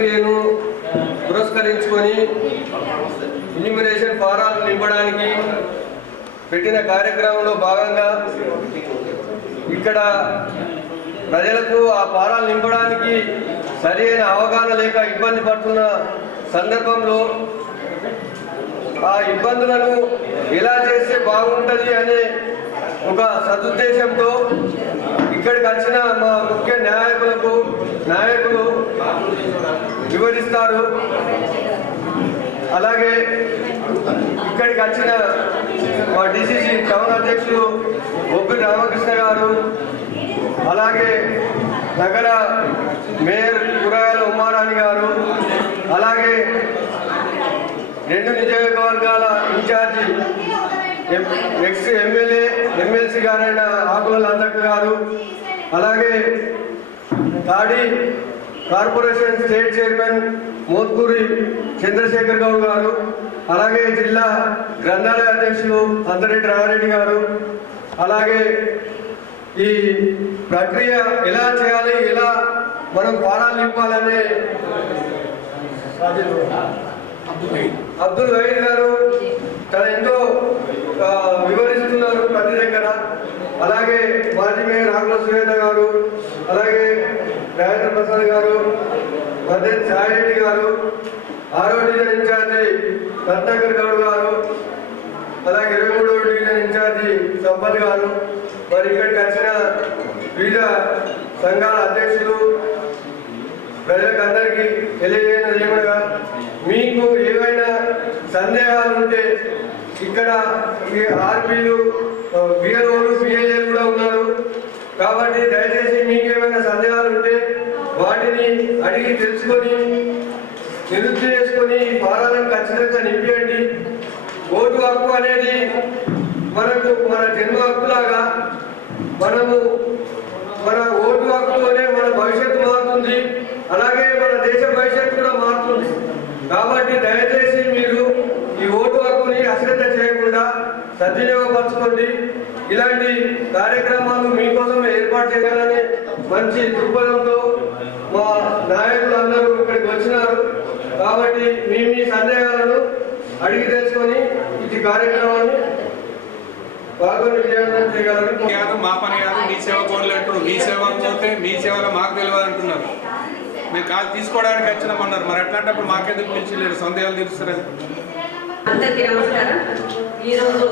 ప్రక్రియను పురస్కరించుకొని ఎన్యూమరేషన్ ఫారాలు నింపడానికి పెట్టిన కార్యక్రమంలో భాగంగా ఇక్కడ ప్రజలకు ఆ ఫారాలు నింపడానికి సరైన అవగాహన లేక ఇబ్బంది పడుతున్న సందర్భంలో ఆ ఇబ్బందులను ఎలా చేస్తే బాగుంటుంది అనే ఒక సదుద్దేశంతో ఇక్కడికి వచ్చిన మా ముఖ్య నాయకులు వివరిస్తారు. అలాగే ఇక్కడికి వచ్చిన మా డిసిసి టౌన్ అధ్యక్షులు బొబ్బిలి రామకృష్ణ గారు, అలాగే నగర మేయర్ కూరగాయల ఉమారాణి గారు, అలాగే 2 నియోజకవర్గాల ఇన్ఛార్జి ఎక్స్ ఎమ్మెల్సీ గారైన ఆకుల లందక్క గారు, అలాగే తాడి corporation state chairman Mothkuri Chandrashekar Goud గారు, అలాగే జిల్లా గ్రంథాలయ అధ్యక్షులు అంతరెడ్డి రామారెడ్డి గారు, అలాగే ఈ ప్రక్రియ ఎలా చేయాలి, ఎలా మనం ఫారాలు నింపాలనే అబ్దుల్ వహీద్ గారు తన ఎంతో వివరిస్తున్నారు ప్రతి దగ్గర. అలాగే మాజీ మేయర్ ఆకుల సువేద గారు, అలాగే రాజేంద్ర ప్రసాద్ గారు, మద్దెత్ సాయిరెడ్డి గారు, 6వ డివిజన్ ఇన్ఛార్జి రత్నాకర్ గౌడ్ గారు, అలాగే 23వ డివిజన్ ఇన్ఛార్జి సంపత్ గారు, మరి ఇక్కడికి వచ్చిన వివిధ సంఘాల అధ్యక్షులు, ప్రజలకు అందరికీ తెలియజేయడం ఏమనగా, మీకు ఏవైనా సందేహాలు ఉంటే ఇక్కడ ఆర్పీలు, బిఎల్ఓలు, పిఎల్ఏలు కూడా ఉన్నారు. కాబట్టి దయచేసి మీకు ఏమైనా సందేహాలు ఉంటే వాటిని అడిగి తెలుసుకొని నివృత్తి చేసుకొని ఫారాలను ఖచ్చితంగా నింపేయండి. ఓటు హక్కు అనేది మనకు మన జన్మ హక్కులాగా మనము మన ఓటు హక్కుతోనే మన భవిష్యత్తు మారుతుంది, అలాగే మన దేశ భవిష్యత్తు కూడా మారుతుంది. కాబట్టి దయచేసి మీరు ఈ ఓటు హక్కుని అశ్రద్ధ చేయకుండా సద్వినియోగపరచుకోండి. ఇలాంటి కార్యక్రమాలు మీకోసం ఏర్పాటు చేయాలని మంచి దృక్పథంతో మా నాయకులందరూ ఇక్కడికి వచ్చినారు. కాబట్టి మీ సందేహాలను అడిగి తెలుసుకొని ఈ కార్యక్రమాన్ని బాగా విజయవంతం చేయగలరు. మా పని కాదు, మీ సేవ కోడలు అంటున్నారు. మీ సేవ పోతే మీ సేవలో మాకు తెలియదు అంటున్నారు. మేము కాదు తీసుకోవడానికి వచ్చినామన్నారు. మరి అట్లాంటప్పుడు మాకెందుకు పిలిచలేరు? సందేహాలు తీరుస్తారు. అందరికీ నమస్కారం. ఈరోజు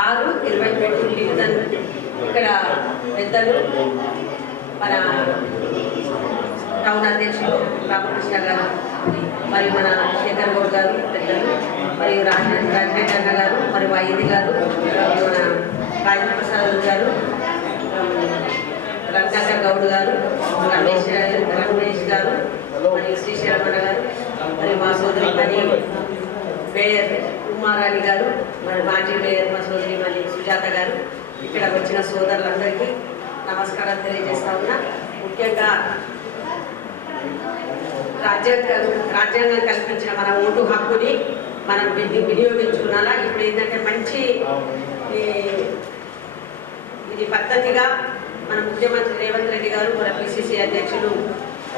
6/27 డివిజన్ ఇక్కడ పెద్దలు మన టౌన్ అధ్యక్షులు రామకృష్ణ గారు, మరియు మన శేఖర్ గౌడ్ గారు పెద్దలు, మరియు రాజేంద్ర గారు, మరియు వైద్య గారు, మన రాజేంద్ర ప్రసాద్ గారు, రత్నాకర్ గౌడ్ గారు, రమేష్ గారు, మరియు శ్రీశరమణ గారు, మరియు మా సోదరి మణి మేయర్ ఉమారాణి గారు, మరి మాజీ మేయర్ మా సోదరి మణి సుజాత గారు, ఇక్కడ వచ్చిన సోదరులందరికీ నమస్కారం తెలియజేస్తా ఉన్నా. ముఖ్యంగా రాజ్యాంగం కల్పించిన మన ఓటు హక్కుని మనం వినియోగించుకున్నారా. ఇప్పుడు ఏంటంటే మంచి ఇది పద్ధతిగా మన ముఖ్యమంత్రి రేవంత్ రెడ్డి గారు, మన పిసిసి అధ్యక్షులు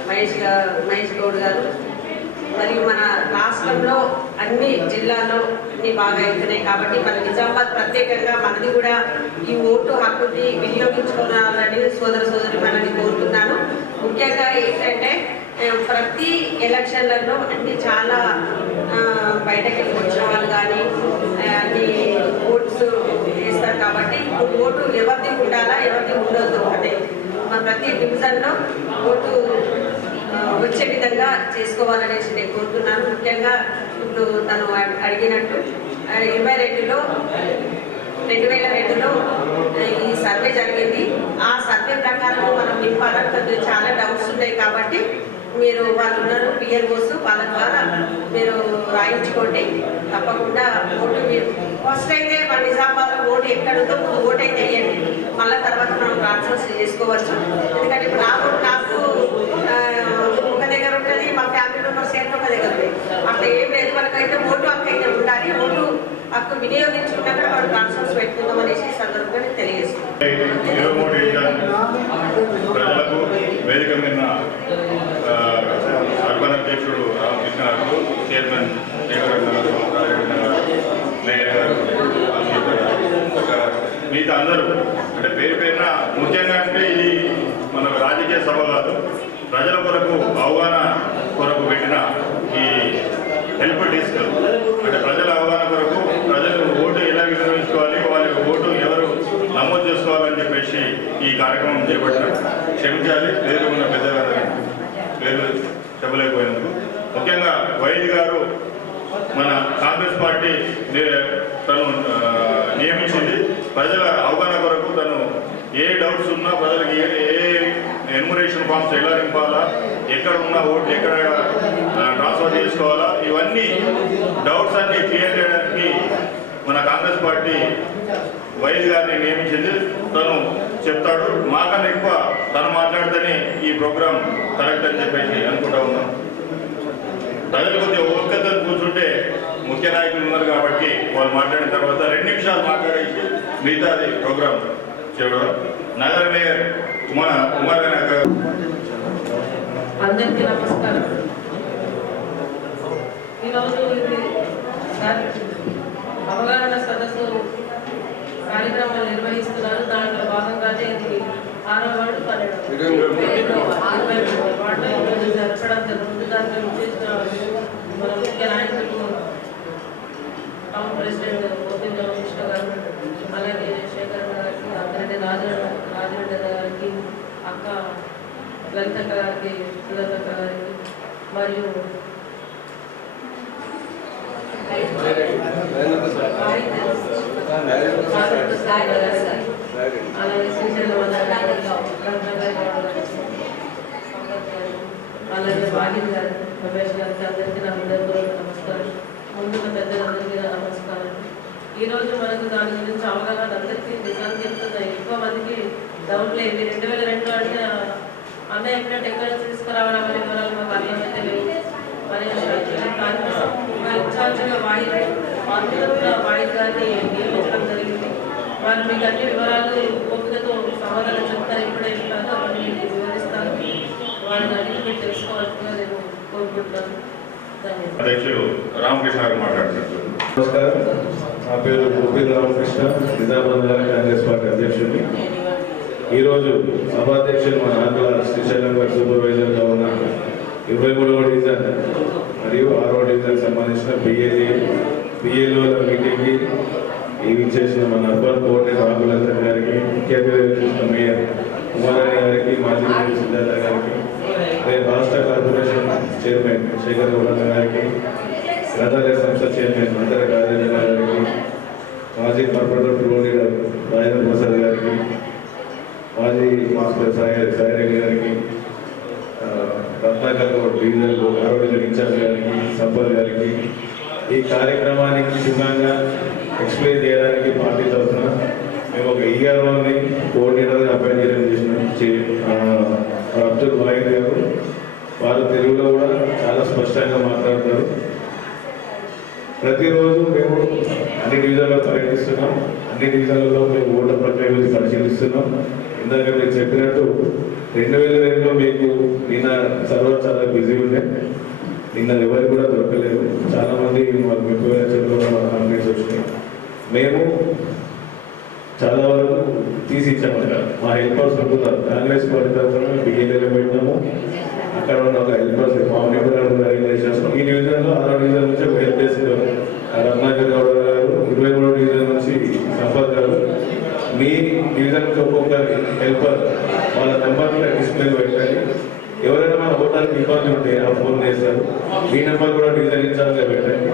మహేష్ గౌడ్ గారు, మరియు మన రాష్ట్రంలో అన్ని జిల్లాల్లో అన్ని బాగా అవుతున్నాయి. కాబట్టి మన నిజామాబాద్ ప్రత్యేకంగా మనది కూడా ఈ ఓటు హక్కుని వినియోగించుకోవాలని సోదరి మనని కోరుతున్నాను. ముఖ్యంగా ఏంటంటే ప్రతి ఎలక్షన్లలో అన్ని చాలా బయటకి వచ్చిన వాళ్ళు కానీ అన్ని ఓట్స్ వేస్తారు. కాబట్టి ఇప్పుడు ఓటు ఎవరిది ఉండాలా, ఎవరిది ఉండొద్దు అంటే మన ప్రతి డివిజన్లో ఓటు వచ్చే విధంగా చేసుకోవాలనేసి నేను కోరుతున్నాను. ముఖ్యంగా ఇప్పుడు తను అడిగినట్టు 2002లో ఈ సర్వే జరిగింది. ఆ సర్వే ప్రకారం మనం నింపాలని చాలా డౌట్స్ ఉన్నాయి. కాబట్టి మీరు వాళ్ళు ఉన్నారు పిఎల్ఓస్, వాళ్ళ ద్వారా మీరు రాయించుకోండి. తప్పకుండా ఓటు మీరు ఫస్ట్ అయితే మన నిజామాబాద్లో ఓటు ఎక్కడుందో ముందు ఓటు అయితే వేయండి. మళ్ళీ తర్వాత మనం ట్రాన్స్ఫర్ చేసుకోవచ్చు. ఎందుకంటే ఇప్పుడు నాకు ఒక దగ్గర ఉంటుంది, మా ఫ్యామిలీ మెంబర్స్ ఏంటో ఒక దగ్గర ఉంది. అట్లా ఏం లేదు. మనకైతే ఓటు హక్కు అయితే ఉండాలి. ఓటు హక్కు వినియోగించుకున్నప్పుడు మనం ట్రాన్స్ఫర్స్ పెట్టుకుందాం అనేసి సందర్భంగా తెలియజేస్తున్నాం. ప్రజలకు వేదిక మీద అర్బన్ అధ్యక్షుడు రాజకీయ సభ కాదు, ప్రజల కొరకు అవగాహన కొరకు పెట్టిన ఈ హెల్ప్ డెస్క్. అంటే ప్రజల అవగాహన కొరకు ప్రజలు ఓటు ఎలా వినియోగించుకోవాలి, వాళ్ళ ఓటు ఎవరు నమోదు చేసుకోవాలని చెప్పేసి ఈ కార్యక్రమం చేపట్టినాం. క్షమించాలి పేరు ఉన్న పెద్దగారు పేర్లు చెప్పలేకపోయినందుకు. ముఖ్యంగా వైద్య గారు మన కాంగ్రెస్ పార్టీ తను నియమించింది ప్రజల అవగాహన కొరకు. తను ఏ డౌట్స్ ఉన్నా ప్రజలకు ఏ ఎన్యుమరేషన్ ఫామ్స్ ఎలా నింపాలా, ఎక్కడ ఉన్న ఓటు ఎక్కడ ట్రాన్స్ఫర్ చేసుకోవాలా, ఇవన్నీ డౌట్స్ అన్ని క్లియర్ చేయడానికి మన కాంగ్రెస్ పార్టీ వైద్య గారిని నియమించింది. తను చెప్తాడు, మాకన్నా ఎక్కువ తను మాట్లాడితేనే ఈ ప్రోగ్రాం కరెక్ట్ అని చెప్పేసి అనుకుంటా ఉన్నాం. ప్రజలు కొద్దిగా ఓపికతో కూర్చుంటే ముఖ్య నాయకులు ఉన్నారు కాబట్టి వాళ్ళు మాట్లాడిన తర్వాత 2 నిమిషాలు మాట్లాడేసి మిగతాది ప్రోగ్రాం చేయడం. నగర మేయర్ ఉమారాణి గారు. అందరికీ నమస్కారం. ఈరోజు ఇది అవగాహన సదస్సు కార్యక్రమాలు నిర్వహిస్తున్నారు. దాంట్లో భాగంగానే ఇది 6వ వార్డు 12వ వార్డు ఈరోజు జరపడం జరుగుతుంది. దాంట్లో విశేష మన ముఖ్య నాయకులు టౌన్ ప్రెసిడెంట్ గోపి రామకృష్ణ గారు, అలాగే శేఖర్ గారికి, అక్కడే రాజరెడ్డి గారికి, అక్క లలితక్క గారికి, సులతక్క గారికి, మరియు అలాగే శ్రీశైలం అలాగే వాహిద్ గారు, రమేష్ గారికి అందరికీ నా హృదయపూర్వక నమస్కారం. ముందుగా పెద్దలందరికీ నా నమస్కారం. ఈరోజు మనకు దాని గురించి అవగాహన అందరికీ నిజాన్ని చెప్తున్నాయి. ఎక్కువ మందికి డౌట్ లేదు. 2002 అంటే అన్నయ్య ఎప్పుడంటే ఎక్కడ తీసుకురావడం అనే వివరాలు మాకు అర్థమైతే లేవు. మరి దానికోసం ఇన్ఛార్జ్గా వాయిద్ గారిని నియమించడం జరిగింది. వాళ్ళు మీకు అన్ని వివరాలు ఓపికతో సమాధానం చెప్తారు. ఇప్పుడే ఉంటారు, అవన్నీ వివరిస్తారు. వాళ్ళని అడిగి మీరు తెలుసుకోవాల్సిందిగా నేను కోరుకుంటాను. ధన్యవాదాలు. అధ్యక్షులు రామకృష్ణ గారు మాట్లాడుతున్నారు. నమస్కారం, నా పేరు గోపి రామకృష్ణ, నిజామాబాద్ నగర కాంగ్రెస్ పార్టీ అధ్యక్షుడిని. ఈరోజు సభాధ్యక్షులు మన ఆంధ్ర శ్రీశైలం గారి సూపర్వైజర్గా ఉన్న 23వ డివిజన్ మరియు 6వ డివిజన్కి సంబంధించిన బిఏలోల మీటింగ్కి ఇవి చేసిన మన అర్బన్ కోఆర్డినేటర్ రాఘులందర్ గారికి, ముఖ్య అతిథులు మేయర్ ఉమారాణి గారికి, మాజీ మేయర్ సిద్ధార్థ గారికి, రాష్ట్ర కార్పొరేషన్ చైర్మన్ శేఖర్ గౌడ గారికి, గ్రంథాలయ సంస్థ చైర్మన్ మందర రాజేంద్ర గారికి, మాజీ corporator floor leader Rajendra Prasad గారికి, మాజీ మాస్టర్ సాయిరెడ్డి గారికి, రత్నాకర్ గౌడ్ డివిజన్ 6వ డివిజన్ ఇన్ఛార్జ్ గారికి, సంపత్ గారికి, ఈ కార్యక్రమానికి క్షుణ్ణంగా ఎక్స్ప్లెయిన్ చేయడానికి పార్టీ తరఫున మేము ఒక ఈఆర్ఓని కోఆర్డినేటర్గా అపాయింట్ చేయడం చేసిన అబ్దుల్ వాహిద్ గారు. వారు తెలుగులో కూడా చాలా స్పష్టంగా మాట్లాడతారు. ప్రతిరోజు మేము అన్ని డివిజన్లో పర్యటిస్తున్నాం. అన్ని డివిజన్లలో మేము ఓటర్ ప్రక్రియ గురించి పరిశీలిస్తున్నాం. ఇందాక మీరు చెప్పినట్టు 2002లో మీకు నిన్న సర్వర్ చాలా బిజీ ఉండే, నిన్న ఎవరికి కూడా దొరకలేదు. చాలామంది మాకు ముఖ్యమైన చదువులో మాకు కంప్లైంట్స్ వచ్చినాయి. మేము చాలా వరకు తీసి ఇచ్చాము. మా హెల్పర్స్ ఉంటున్నారు. కాంగ్రెస్ పార్టీ తరఫున బిఏలో పెట్టినాము. అక్కడ ఉన్న ఒక హెల్పర్స్ ఫామ్ నెంబర్ అరేంజ్ చేసేస్తాం. ఈ డివిజన్లో 6వ డివిజన్ నుంచి ఒక హెల్ప్ డెస్క్ రత్నాకర్ గౌడ గారు, 23వ డివిజన్ నుంచి సంపత్ గారు, మీ డివిజన్ నుంచి ఒక్కొక్క హెల్పర్ వాళ్ళ నెంబర్లో డిస్ప్లే పెట్టండి. ఎవరైనా మన ఓటర్కి ఇబ్బంది ఉంటే ఆ ఫోన్ చేస్తారు. మీ నెంబర్ కూడా డివిజన్ ఇన్ఛార్జ్గా పెట్టండి.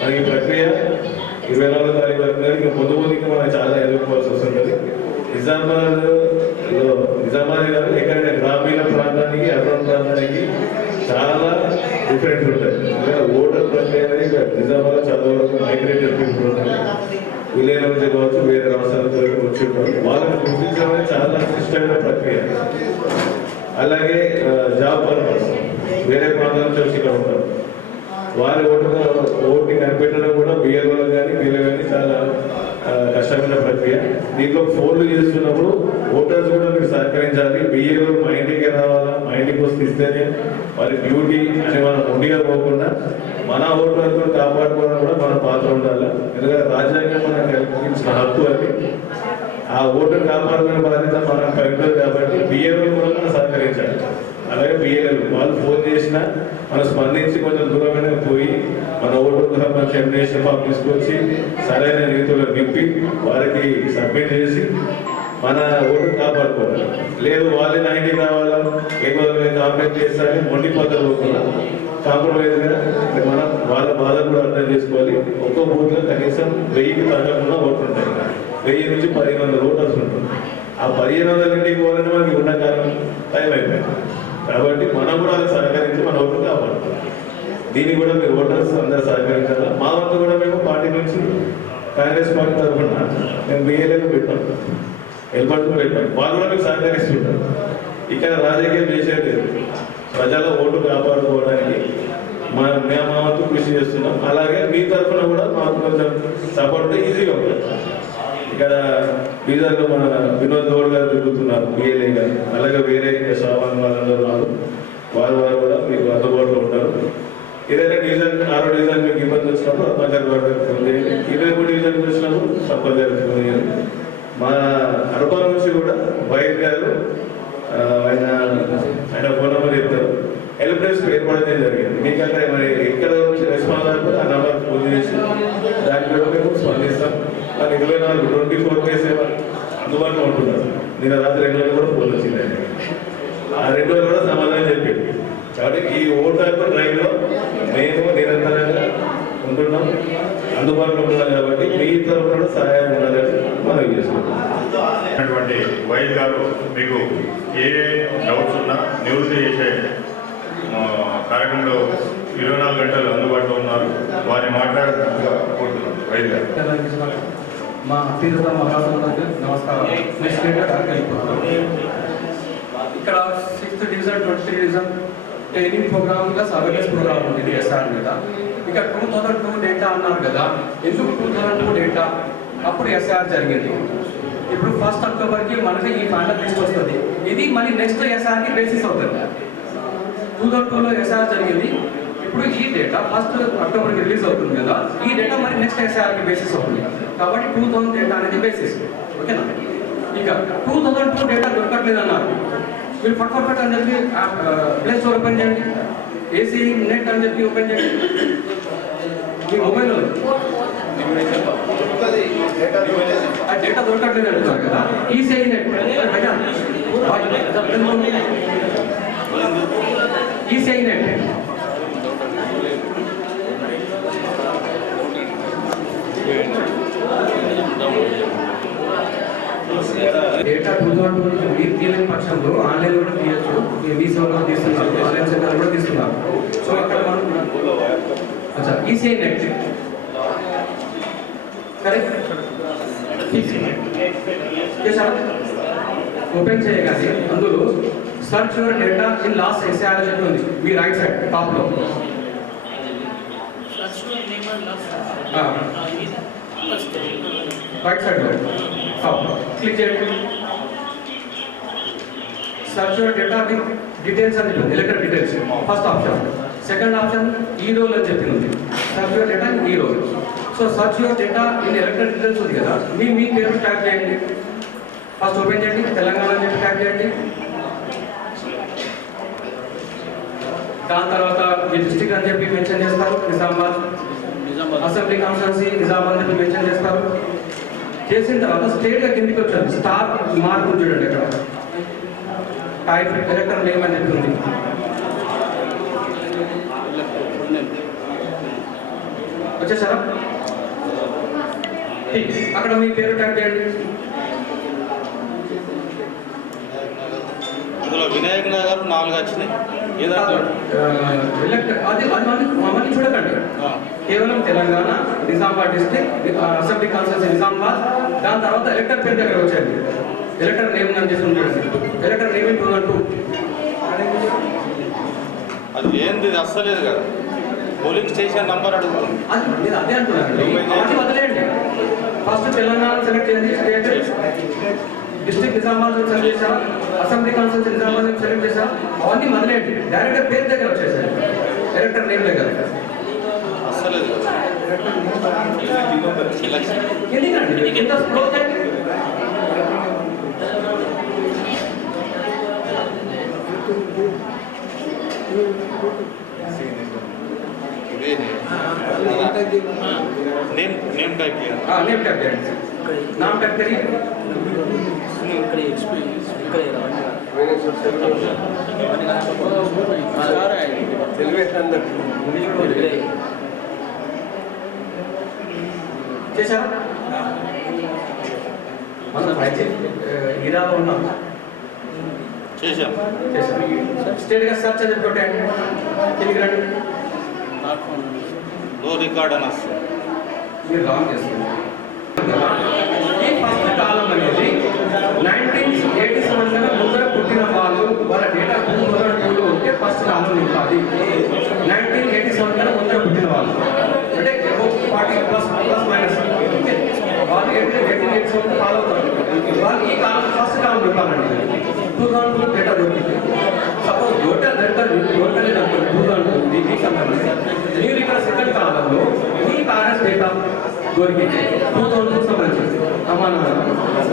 మనకి ప్రక్రియ 24వ తారీఖు వరకు ఇంకా ముందుగా మనకు చాలా ఎదుర్కోవాల్సి వస్తుంటుంది. నిజామాబాద్ గారు ఎక్కడైనా గ్రామీణ ప్రాంతానికి అర్బన్ ప్రాంతానికి చాలా డిఫరెంట్ ఉంటుంది. ఓటర్ ప్రక్రియ అనేది నిజామాబాద్ చాలా వరకు మైగ్రేటెడ్ పీపుల్ ఉంటుంది. విలేజ్ నుంచి కావచ్చు, వేరే రాష్ట్రాలతో వచ్చి ఉంటారు. వాళ్ళని గుర్తించడం అనేది చాలా క్లిష్టమైన ప్రక్రియ. అలాగే జాబ్ పర్పస్ వేరే ప్రాంతం నుంచి వచ్చి ఇక్కడ ఉంటారు. వారి ఓటుని కనిపెట్టడం కూడా బిఏలో కానీ వీళ్ళు కానీ చాలా కష్టమైన ప్రక్రియ. దీంట్లో ఫోన్లు చేస్తున్నప్పుడు ఓటర్స్ కూడా మీరు సహకరించాలి. బిఏలో మా ఇంటికి రావాలా, మా ఇంటికి వస్తే ఇస్తేనే వారి డ్యూటీ అని మనం ఉండిగా పోకుండా మన ఓటర్లను కాపాడుకోవడం కూడా మన పాత్ర ఉండాలి. ఎందుకంటే రాజ్యాంగం మనకు కల్పించిన హక్కు అది. ఆ ఆ ఓటు కాపాడుకునే బాధ్యత మనం కలుగుతుంది కాబట్టి బిఏలు కూడా మనం సహకరించాలి. అలాగే బిఏలు వాళ్ళు ఫోన్ చేసినా మనం స్పందించి కొంచెం దూరమైన పోయి మన ఓటుకు సంబంధించి ఎమ్యునేషన్ ఫామ్ తీసుకొచ్చి సరైన రీతిలో నింపి వారికి సబ్మిట్ చేసి మన ఓటు కాపాడుకోవాలి. లేదు వాళ్ళే 90 కావాలా లేకపోతే కాంప్లైంట్ చేస్తారని మొండి పద్ధతి పోకుండా కాంప్రమైజ్గా మనం వాళ్ళ బాధ కూడా అర్థం చేసుకోవాలి. ఒక్కో బూత్లో కనీసం 1000కి తగ్గకుండా ఓట్లు ఉంటాయి. 1000 నుంచి 1500 ఓటర్స్ ఉంటుంది. ఆ 1500 ఇంటికి పోవాలని మనకి ఉన్న కాలం టైం అయిపోయింది కాబట్టి మనం కూడా అది సహకరించి మన ఓట్లు కాపాడుకోవాలి. దీనికి కూడా మీరు ఓటర్స్ అందరూ సహకరించాలి. మా వంతు కూడా మేము పార్టీ నుంచి కాంగ్రెస్ పార్టీ తరఫున మేము బిఏలకు పెట్టాం, ఎల్బర్ట్కు పెట్టాం. వాళ్ళు కూడా మీకు సహకరిస్తుంటారు. ఇక్కడ రాజకీయం చేసేది ప్రజల ఓటు కాపాడుకోవడానికి మా వంతు కృషి చేస్తున్నాం. అలాగే మీ తరఫున కూడా మాకు కొంచెం సపోర్ట్ ఈజీగా ఉంటుంది. ఇక్కడ బీదర్లో మన వినోద్ గౌడ్ గారు తిరుగుతున్నారు బిఏలే గారు, అలాగే వేరే సామాన్ వాళ్ళందరూ వారు కూడా మీకు అందుబాటులో ఉంటారు. ఏదైనా డివిజన్ 6వ డివిజన్ మీకు ఇబ్బంది వచ్చినప్పుడు రత్నాకర్ గారు ఫోన్ చేయండి. 23 డివిజన్కి వచ్చినప్పుడు సంపత్ గారికి ఫోన్ చేయండి. మా అర్బన్ నుంచి కూడా వైద్య గారు ఆయన ఫోన్ నెంబర్ చెప్తారు. హెల్ప్ డెస్క్ ఏర్పడడం జరిగింది. మీకు అక్కడ మరి ఎక్కడ నుంచి రెస్పాన్స్ అయిపోతే ఆ నెంబర్ ఫోన్ చేసి దానికి కూడా మేము స్పందిస్తాం. కానీ 24/7 అందుబాటులో ఉంటున్నారు. నిన్న రాత్రి 2 గంటలు కూడా ఫోన్ వచ్చింది. ఆ 2 గంటలు కూడా సమాధానం చెప్పారు. కాబట్టి ఈ ఓటు హక్కు డ్రైవ్లో మేము నిరంతరంగా ఉంటున్నాం, అందుబాటులో ఉండాలి. కాబట్టి మీ తరఫున కూడా సహాయం ఉండాలని మనం చేసుకుంటాం. వైద్య గారు మీకు ఏ డౌట్స్ ఉన్నా నివృత్తి చేసే కార్యక్రమంలో 24 గంటలు అందుబాటులో ఉన్నారు. వారిని మాట్లాడుతున్నట్టుగా కోరుతున్నాను. వైద్య గారు మా అత్యంత మహాత్ములకు నమస్కారం. ఇక్కడ 6th division 23 division training programme plus awareness programme ఉంది ఎస్ఆర్ మీద. ఇక్కడ 2002 డేటా అన్నారు కదా, ఎందుకు 2002 డేటా? అప్పుడు ఎస్ఆర్ జరిగింది. ఇప్పుడు 1 అక్టోబర్కి మనకి ఈ ఫైనల్ లిస్ట్ వస్తుంది. ఇది మళ్ళీ నెక్స్ట్ ఎస్ఆర్కి బేసిస్ అవుతుంది. 2002లో ఎస్ఆర్ జరిగింది. ఇప్పుడు ఈ డేటా 1 అక్టోబర్కి రిలీజ్ అవుతుంది కదా, ఈ డేటా మరి నెక్స్ట్ ఎస్ఆర్కి బేసిస్ అవుతుంది. కాబట్టి 2000 డేటా అనేది బేసిస్. ఓకేనా? ఇక 2002 డేటా దొరకట్లేదు అన్నారు. మీరు ఫట్ అని చెప్పి ప్లే స్టోర్ ఓపెన్ చేయండి, ఏసీ నెట్ అని చెప్పి ఓపెన్ చేయండి మీ మొబైల్లో. ఆ డేటా దొరకట్లేదు అంటున్నారు కదా, EC net EC net data 2002 మీరు తీయలేని పక్షంలో ఆన్లైన్ కూడా తీయచ్చు. మీ సేవలో తీస్తున్నారు, ఆన్లైన్ సెంటర్ కూడా తీస్తున్నారు. సో అక్కడ మనం ఈసీ నెట్ కరెక్ట్ ఓపెన్ చేయగానే అందులో search your data in last SR అని ఉంది. మీ రైట్ సైడ్ టాప్ లో రైట్ సైడ్ లో క్లిక్ చేయండి. Search your data with details అని చెప్పింది, elector details first option. Second option e roll అని చెప్పింది, search your data e roll. So search your data in elector details ఉంది కదా, మీ పేరు ట్యాగ్ చేయండి. ఫస్ట్ ఓపెన్ చేయండి, తెలంగాణ అని చెప్పి ట్యాగ్ చేయండి. దాని తర్వాత మీ డిస్ట్రిక్ట్ అని చెప్పి మెన్షన్ చేస్తారు, నిజామాబాద్. అసెంబ్లీ కాన్స్టిట్యున్సీ నిజామాబాద్ అని చెప్పి మెన్షన్ చేస్తారు. చేసిన తర్వాత స్టేట్గా కిందికి వచ్చారు, స్టార్ మార్క్ చూడండి ఇక్కడ, టైప్ ఎలక్టర్ నేమ్ అని చెప్పి ఉంది. వచ్చేసారా? అక్కడ మీ పేరు టైప్ చేయండి. వినాయక్ నగర్ 4 వచ్చినాయి. అది మమ్మల్ని చూడకండి, కేవలం Telangana, Nizamabad district, assembly constituency Nizamabad. దాని తర్వాత ఎలక్టర్ పేరు దగ్గర వచ్చాయండి, ఎలక్టర్ నేమ్ అని చెప్పి చూడండి. ఎలక్టర్ నేమ్ 2002 అది ఏంది, ఇది అస్సలేదు కదా. పోలింగ్ స్టేషన్ నంబర్ అడుగుతుంది. అది నేను అదే అంటున్నాను, అవన్నీ వదిలేయండి. ఫస్ట్ తెలంగాణ సెలెక్ట్ చేయండి, స్టేట్ డిస్ట్రిక్ట్ నిజామాబాద్ సెలెక్ట్ చేశారా, అసెంబ్లీ కాన్స్టిట్యున్సీ నిజామాబాద్ సెలెక్ట్ చేశారా, అవన్నీ వదిలేయండి. డైరెక్ట్గా పేరు దగ్గర వచ్చేసారు, ఎలక్టర్ నేమ్ దగ్గర. అస్సలేదు ఎందుకండి ఎంత స్లో చేయండి. नेम टाइप किया हाँ नेम टाइप करेंगे नाम टाइप करिए చేశారా మనం అయితే ఇరాలో ఉన్నాం చేశాం స్టేట్గా సెర్చ్ అని కొట్టండి కిందికి రండి नो रिकॉर्ड అని వస్తుంది మీరు లాంగ్ చేస్తున్నారు ఈ ఫస్ట్ కాలం అనేది 1987 కన్నా ముందర పుట్టిన వాళ్ళు వాళ్ళ డేటా 2002లో ఉంటే ఫస్ట్ కాలం నింపాలి 1987 కన్నా ముందర పుట్టిన వాళ్ళు అంటే 40 ప్లస్ మైనస్ వాళ్ళు 1887 ఫాలో అవుతారు వాళ్ళు ఈ కాలం ఫస్ట్ కాలం నింపాలండి 2002 డేటా దొరికింది సపోజ్ డేటా దొరకలేదు అనుకోండి 2002 దీనికి సంబంధించి మీరు ఇక్కడ సెకండ్ కాలంలో మీ పేరెంట్స్ డేటా దొరికింది 2002 సంబంధించి అమ్మ నాన్న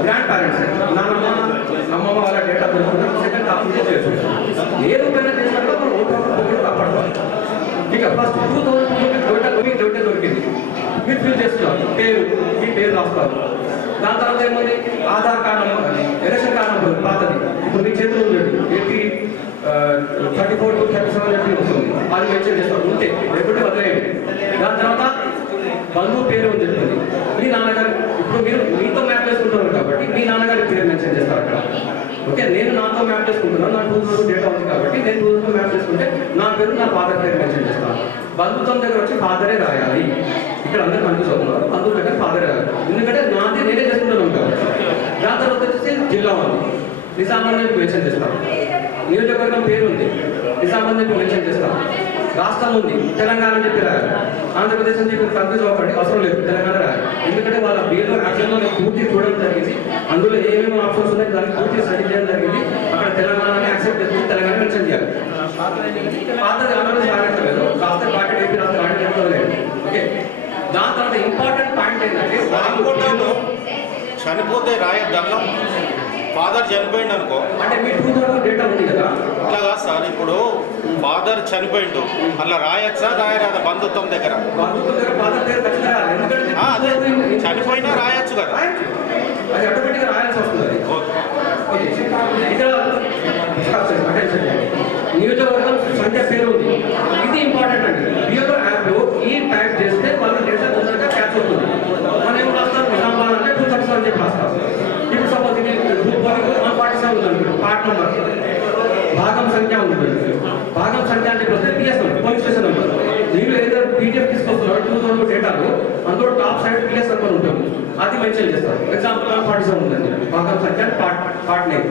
గ్రాండ్ పేరెంట్స్ నాన్నమ్మ అమ్మమ్మ వాళ్ళ డేటా దొరికింది సెకండ్ కాలంలో చేసుకుంటాం ఏ రూపైనా చేసినాక మనం ఓటు కాపాడుకోవాలి ఇక ఫస్ట్ 2002 డేటా దొరికింది మీరు ఫిల్ చేస్తున్నారు పేరు మీ పేరు రాస్తారు దాని తర్వాత ఏముంది Aadhaar card election card number పాతది ఇప్పుడు మీ చేతిలో ఉండండి ఏపీ 34 to 37 ఏపీ వస్తుంది అది మెన్షన్ చేస్తారు ఉంటే లేకుంటే వదిలేయండి దాని తర్వాత బంధువు పేరు అని చెప్తుంది మీ నాన్నగారు ఇప్పుడు మీరు మీతో మ్యాప్ చేసుకుంటున్నారు కాబట్టి మీ నాన్నగారి పేరు మెన్షన్ చేస్తారు అక్కడ ఓకే నేను నాతో మ్యాప్ చేసుకుంటున్నాను నా 2000 డేటా ఉంది కాబట్టి నేను 2000 మ్యాప్ చేసుకుంటే నా పేరు నా ఫాదర్ పేరు మెన్షన్ చేస్తాను బంధుత్వం దగ్గర వచ్చి ఫాదరే రాయాలి ఇక్కడ అందరూ కన్ఫ్యూజ్ అవుతున్నారు బంధువు దగ్గర ఫాదరే రాయాలి ఎందుకంటే నాది నేనే చేసుకుంటున్నాను కాబట్టి దాని తర్వాత వచ్చేసి జిల్లా ఉంది నిజామాబాద్ మెన్షన్ చేస్తాను నియోజకవర్గం పేరు ఉంది నిజామాబాద్ మెన్షన్ చేస్తాను రాష్ట్రం ఉంది తెలంగాణ అని చెప్పి రాయాలి ఆంధ్రప్రదేశ్ అని చెప్పి కన్ఫ్యూజ్ అవ్వకండి అవసరం లేదు తెలంగాణ రాయాలి ఎందుకంటే వాళ్ళ బిలో యాక్షన్లో నేను పూర్తి చూడడం జరిగింది అందులో ఏమేమి ఆప్షన్స్ ఉన్నాయి దానికి పూర్తి స్టడీ చేయడం జరిగింది అక్కడ తెలంగాణని యాక్సెప్ట్ చేసుకుని తెలంగాణ మెన్షన్ చేయాలి పాతది ఆంధ్రప్రదేశ్ రాయట్లేదు రాష్ట్ర పార్టీ ఏపీ రాష్ట్ర పార్టీ చెప్తలేదు ఓకే దాని తర్వాత ఇంపార్టెంట్ పాయింట్ ఏంటంటే అనుకుంటాను చనిపోతే రాయద్దన్నం ఫాదర్ చనిపోయిండు అనుకో అంటే మీ 2000 డేటా ఉంది కదా అట్లా కాదు సార్ ఇప్పుడు ఫాదర్ చనిపోయిండు అలా రాయచ్చా రాయరాదా బంధుత్వం దగ్గర బంధుత్వం దగ్గర ఫాదర్ పేరు ఖచ్చితంగా రాయాలి ఎందుకంటే అదే చనిపోయినా రాయొచ్చు కదా అది ఆటోమేటిక్గా రాయాల్సి వస్తుంది అది ఓకే ఇక్కడ నియోజకవర్గం సంఖ్య పేరు ఉంది ఇది ఇంపార్టెంట్ అండి బిఎల్ఓ యాప్లో ఈ టైప్ చేస్తే వాళ్ళ డేటా తొందరగా క్యాచ్ అవుతుంది మనం ఏం రాస్తాం నిజామాబాద్ అంటే 237 అని చెప్పి రాస్తాం ఇప్పుడు సపోజ్ ఇది 147 ఉంది అనుకోండి పార్ట్ నెంబర్ భాగం సంఖ్య ఉంటుంది భాగం సంఖ్య అంటే వస్తే పిఎస్ పోలీస్ స్టేషన్ నెంబర్ మీరు ఏదైనా పీడిఎఫ్ తీసుకొస్తున్నారు 2000 డేటాలో అందులో టాప్ సైడ్ పిఎస్ నెంబర్ ఉంటుంది అది మెన్షన్ చేస్తారు ఎగ్జాంపుల్ 147 ఉందండి భాగం సంఖ్య పార్ట్ నేమ్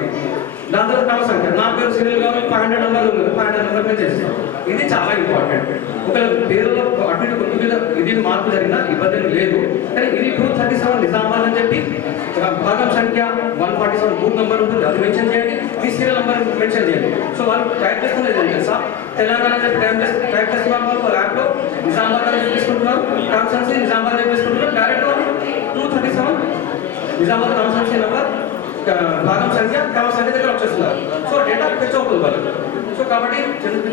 దాని తర్వాత క్రమ సంఖ్య నా పేరు సీరియల్ గా 500 నెంబర్ ఉంది 500 నెంబర్ మెన్షన్ చేస్తారు ఇది చాలా ఇంపార్టెంట్ ఒకవేళ పేరులో అటు ఇటు కొద్దిగా ఇది మార్పు జరిగినా ఇబ్బంది లేదు కానీ ఇది 237 నిజామాబాద్ అని చెప్పి భాగం సంఖ్య 147 బూత్ నెంబర్ ఉంటుంది అది మెన్షన్ చేయండి మీ సీరియల్ నెంబర్ మెన్షన్ చేయండి సో వాళ్ళు టైప్ చేస్తున్నది ఏం తెలుసా తెలంగాణ అని చెప్పి టైప్ చేస్తున్నారు వాళ్ళు యాప్లో నిజామాబాద్ అని తీసుకుంటున్నారు కాన్స్టెన్సీ నిజామాబాద్ అని తీసుకుంటున్నారు డైరెక్ట్ 237 నిజామాబాద్ కాన్స్టెన్సీ నెంబర్ భాగం సంఖ్య క్రమ సంఖ్య దగ్గర వచ్చేస్తున్నారు సో డేటా ఫెచ్ అవుతుంది వాళ్ళు సో కాబట్టి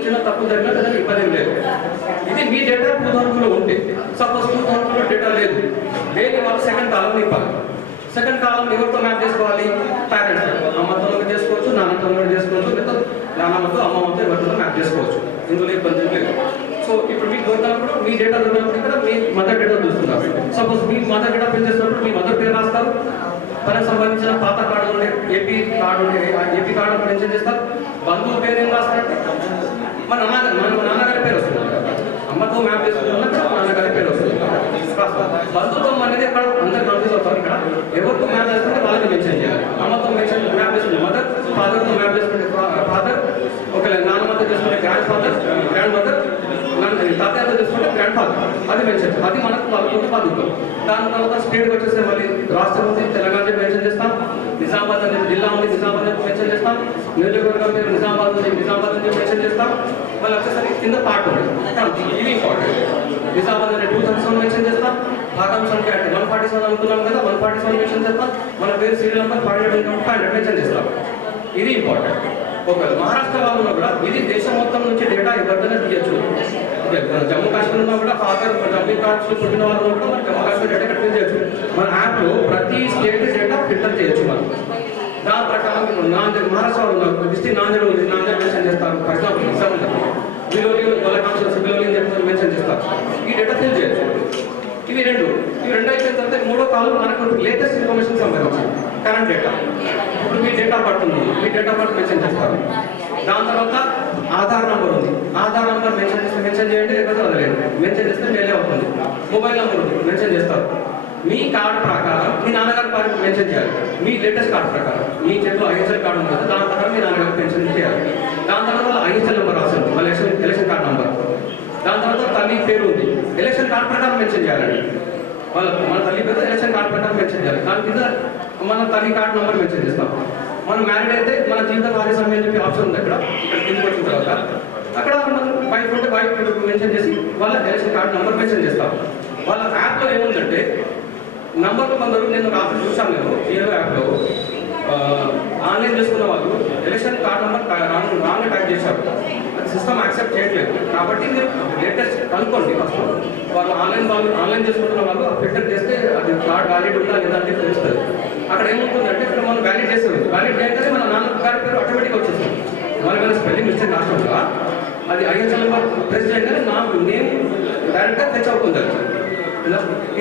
చిన్న తప్పు జరిగినా దానికి ఇబ్బంది ఏం లేదు ఇది మీ డేటా 2002లో ఉంటే సపోజ్ 2002లో డేటా లేదు లేని వాళ్ళు సెకండ్ కాలం నింపాలి సెకండ్ కాలం ఎవరితో మ్యాప్ చేసుకోవాలి పేరెంట్స్ అమ్మతో చేసుకోవచ్చు నాన్నతో చేసుకోవచ్చు లేదా నాన్నమ్మతో అమ్మమ్మతో ఎవరితో మ్యాప్ చేసుకోవచ్చు ఇందులో ఇబ్బంది లేదు సో ఇప్పుడు మీకు దొరికినప్పుడు మీ డేటా దొరికినప్పుడు ఇక్కడ మీ మదర్ డేటా చూస్తున్నారు సపోజ్ మీ మదర్ డేటా ఫిల్ చేసినప్పుడు మీ మదర్ పేరు రాస్తారు తనకు సంబంధించిన పాత కార్డు ఉండే ఏపీ కార్డు మెన్షన్ చేస్తారు బంధువు పేరు ఏం రాస్తారంటే మన నాన్నగారి పేరు వస్తుంది అమ్మతో మ్యాప్ చేసుకుంటున్నా నాన్నగారి పేరు వస్తుంది బంధుత్వం అనేది అక్కడ అందరు కన్ఫ్యూజ్ అవుతారు ఇక్కడ ఎవరితో మ్యాప్ చేసుకుంటే వాళ్ళకి మెన్షన్ చేయాలి అమ్మతో మ్యాప్ చేసుకుంటే మదర్ ఫాదర్తో మ్యాప్ చేసుకుంటే ఫాదర్ ఒకవేళ నాన్నమ్మతో చేసుకుంటే గ్రాండ్ మదర్ తాతయ్యతో చేసుకుంటే గ్రాండ్ ఫాదర్ అది మెన్షన్ అది మనకు వాళ్ళకుంటే బంధుత్వం దాని తర్వాత స్టేట్కి వచ్చేస్తే మళ్ళీ రాష్ట్రం ఉంది తెలంగాణ మెన్షన్ చేస్తాం నిజామాబాద్ అనేది జిల్లా ఉంది నిజామాబాద్ మెన్షన్ చేస్తాం నియోజకవర్గం పేరు నిజామాబాద్ ఉంది నిజామాబాద్ అని మెన్షన్ చేస్తాం మళ్ళీ వచ్చేసరికి కింద పార్ట్ ఉంది ఇది ఇంపార్టెంట్ నిజామాబాద్ అనేది 237 మెన్షన్ చేస్తాం భాగం సంఖ్య అంటే 147 అనుకున్నాం కదా 147 మెన్షన్ చేస్తాం మన పేరు సీరియల్ నెంబర్ 500 మెన్షన్ చేస్తాం ఇది ఇంపార్టెంట్ ఒకవేళ మహారాష్ట్ర వాళ్ళు ఉన్నా కూడా ఇది దేశం మొత్తం నుంచి డేటా ఎవరిదైనా తీయచ్చు. జమ్మూ కాశ్మీర్ ఉన్నా కూడా ఫాదర్ జమ్మూ కాశ్మీర్ పుట్టిన వాళ్ళు కూడా మన జమ్మూ కాశ్మీర్ డేటా ఇక్కడ చేయొచ్చు. మన యాప్లో ప్రతి స్టేట్ డేటా ఫిల్టర్ చేయొచ్చు మనం. దాని ప్రకారం మహారాష్ట్ర వాళ్ళు ఉన్నారు, డిస్ట్రిక్ట్ నాందేడ్ ఉంది, నాందేడ్ మెన్షన్ చేస్తారు. ఫర్ ఎగ్జాంపుల్ ఎగ్జాంపుల్ బిలోలి వాళ్ళ కాన్స్టిట్యూన్సీ బిలోలి అని చెప్పి మెన్షన్ చేస్తారు. ఈ డేటా ఫిల్ చేయొచ్చు. ఇవి రెండు అయిపోయిన తర్వాత మూడో కాలం మనకు లేటెస్ట్ ఇన్ఫర్మేషన్ సంబంధించి కరెంట్ డేటా. ఇప్పుడు మీ డేటా బర్త్ ఉంది, మీ డేటా బర్త్ మెన్షన్ చేస్తారు. దాని తర్వాత ఆధార్ నెంబర్ ఉంది, ఆధార్ నెంబర్ మెన్షన్ చేయండి, లేకపోతే వదలేదు. మెన్షన్ చేస్తే మేలే అవుతుంది. మొబైల్ నెంబర్ ఉంది, మెన్షన్ చేస్తారు. మీ కార్డు ప్రకారం మీ నాన్నగారి కార్డు మెన్షన్ చేయాలి. మీ లేటెస్ట్ కార్డు ప్రకారం మీ చేతిలో ఐఎస్ఎల్ కార్డు ఉంది, దాని ప్రకారం మీ నాన్నగారికి మెన్షన్ చేయాలి. దాని తర్వాత వాళ్ళ ఐఎస్ఎల్ నెంబర్ రాస్తుంది, వాళ్ళ ఎలక్షన్ కార్డు నెంబర్. దాని తర్వాత తల్లి పేరు ఉంది, ఎలక్షన్ కార్డు ప్రకారం మెన్షన్ చేయాలండి. మన తల్లి పేరు ఎలక్షన్ కార్డు ప్రకారం మెన్షన్ చేయాలి. దాని కింద మన తల్లి కార్డు నెంబర్ మెన్షన్ చేస్తాం. మనం మ్యారీడ్ అయితే మన జీవిత భాగస్వామి అని చెప్పి ఆప్షన్ ఉంది. ఇక్కడ కిందకి వచ్చిన తర్వాత అక్కడ మనం వైఫ్ ఉంటే వైఫ్ మెన్షన్ చేసి వాళ్ళ ఎలక్షన్ కార్డు నెంబర్ మెన్షన్ చేస్తాం. వాళ్ళ యాప్లో ఏముందంటే నంబర్లు కొందరు నేను రాత్రి చూసాను, నేను జియో యాప్లో ఆన్లైన్ చేసుకున్న వాళ్ళు election card number wrong type చేశారు. అది సిస్టమ్ యాక్సెప్ట్ చేయట్లేదు. కాబట్టి మీరు లేటెస్ట్ కనుక్కోండి. ఫస్ట్ వాళ్ళు ఆన్లైన్ చేసుకుంటున్న వాళ్ళు ఫిల్టర్ చేస్తే అది కార్డ్ వ్యాలిడ్ ఉందా లేదా అంటే తెలుస్తుంది. అక్కడ ఏముంటుందంటే ఇప్పుడు మనం వ్యాలిడ్ చేస్తుంది, వ్యాలిడ్ చేయగానే మన నాన్నగారి పేరు ఆటోమేటిక్గా వచ్చేస్తుంది. మనమైనా స్పెల్లింగ్ మిస్టేక్ రాష్ట్రంలో అది ఐఎస్ఎల్ నెంబర్ ప్రెస్ చేయగానే నా నేమ్ డైరెక్ట్గా టచ్ అవుతుంది.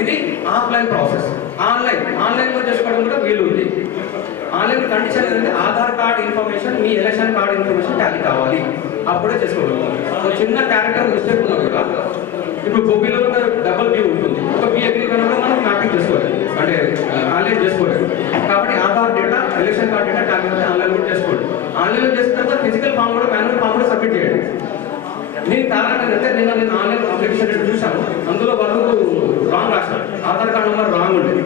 ఇది ఆఫ్లైన్ ప్రాసెస్. ఆన్లైన్లో చేసుకోవడం కూడా వీలు ఉంది. ఆన్లైన్ కండిషన్ ఏంటంటే ఆధార్ కార్డ్ ఇన్ఫర్మేషన్ మీ ఎలక్షన్ కార్డ్ ఇన్ఫర్మేషన్ టాలీ కావాలి, అప్పుడే చేసుకోగలుగుతాం. ఒక చిన్న క్యారెక్టర్ మిస్టేక్ ఉన్నా కూడా ఇప్పుడు గోపీలో డబుల్ బి ఉంటుంది, ఒక బి అగ్రీ కన్నా కూడా మనం మ్యాపింగ్ చేసుకోవాలి, అంటే ఆన్లైన్ చేసుకోలేదు. కాబట్టి Aadhaar data election card data Tally అయితే ఆన్లైన్ కూడా చేసుకోండి. ఆన్లైన్లో చేసిన తర్వాత ఫిజికల్ ఫామ్ కూడా మాన్యువల్ ఫామ్ కూడా సబ్మిట్ చేయండి. నేను కారణం ఏంటంటే నేను ఆన్లైన్ అప్లికేషన్ చూశాను, అందులో వాళ్ళు రాంగ్ రాశారు, ఆధార్ కార్డ్ నెంబర్ రాంగ్ ఉండేది.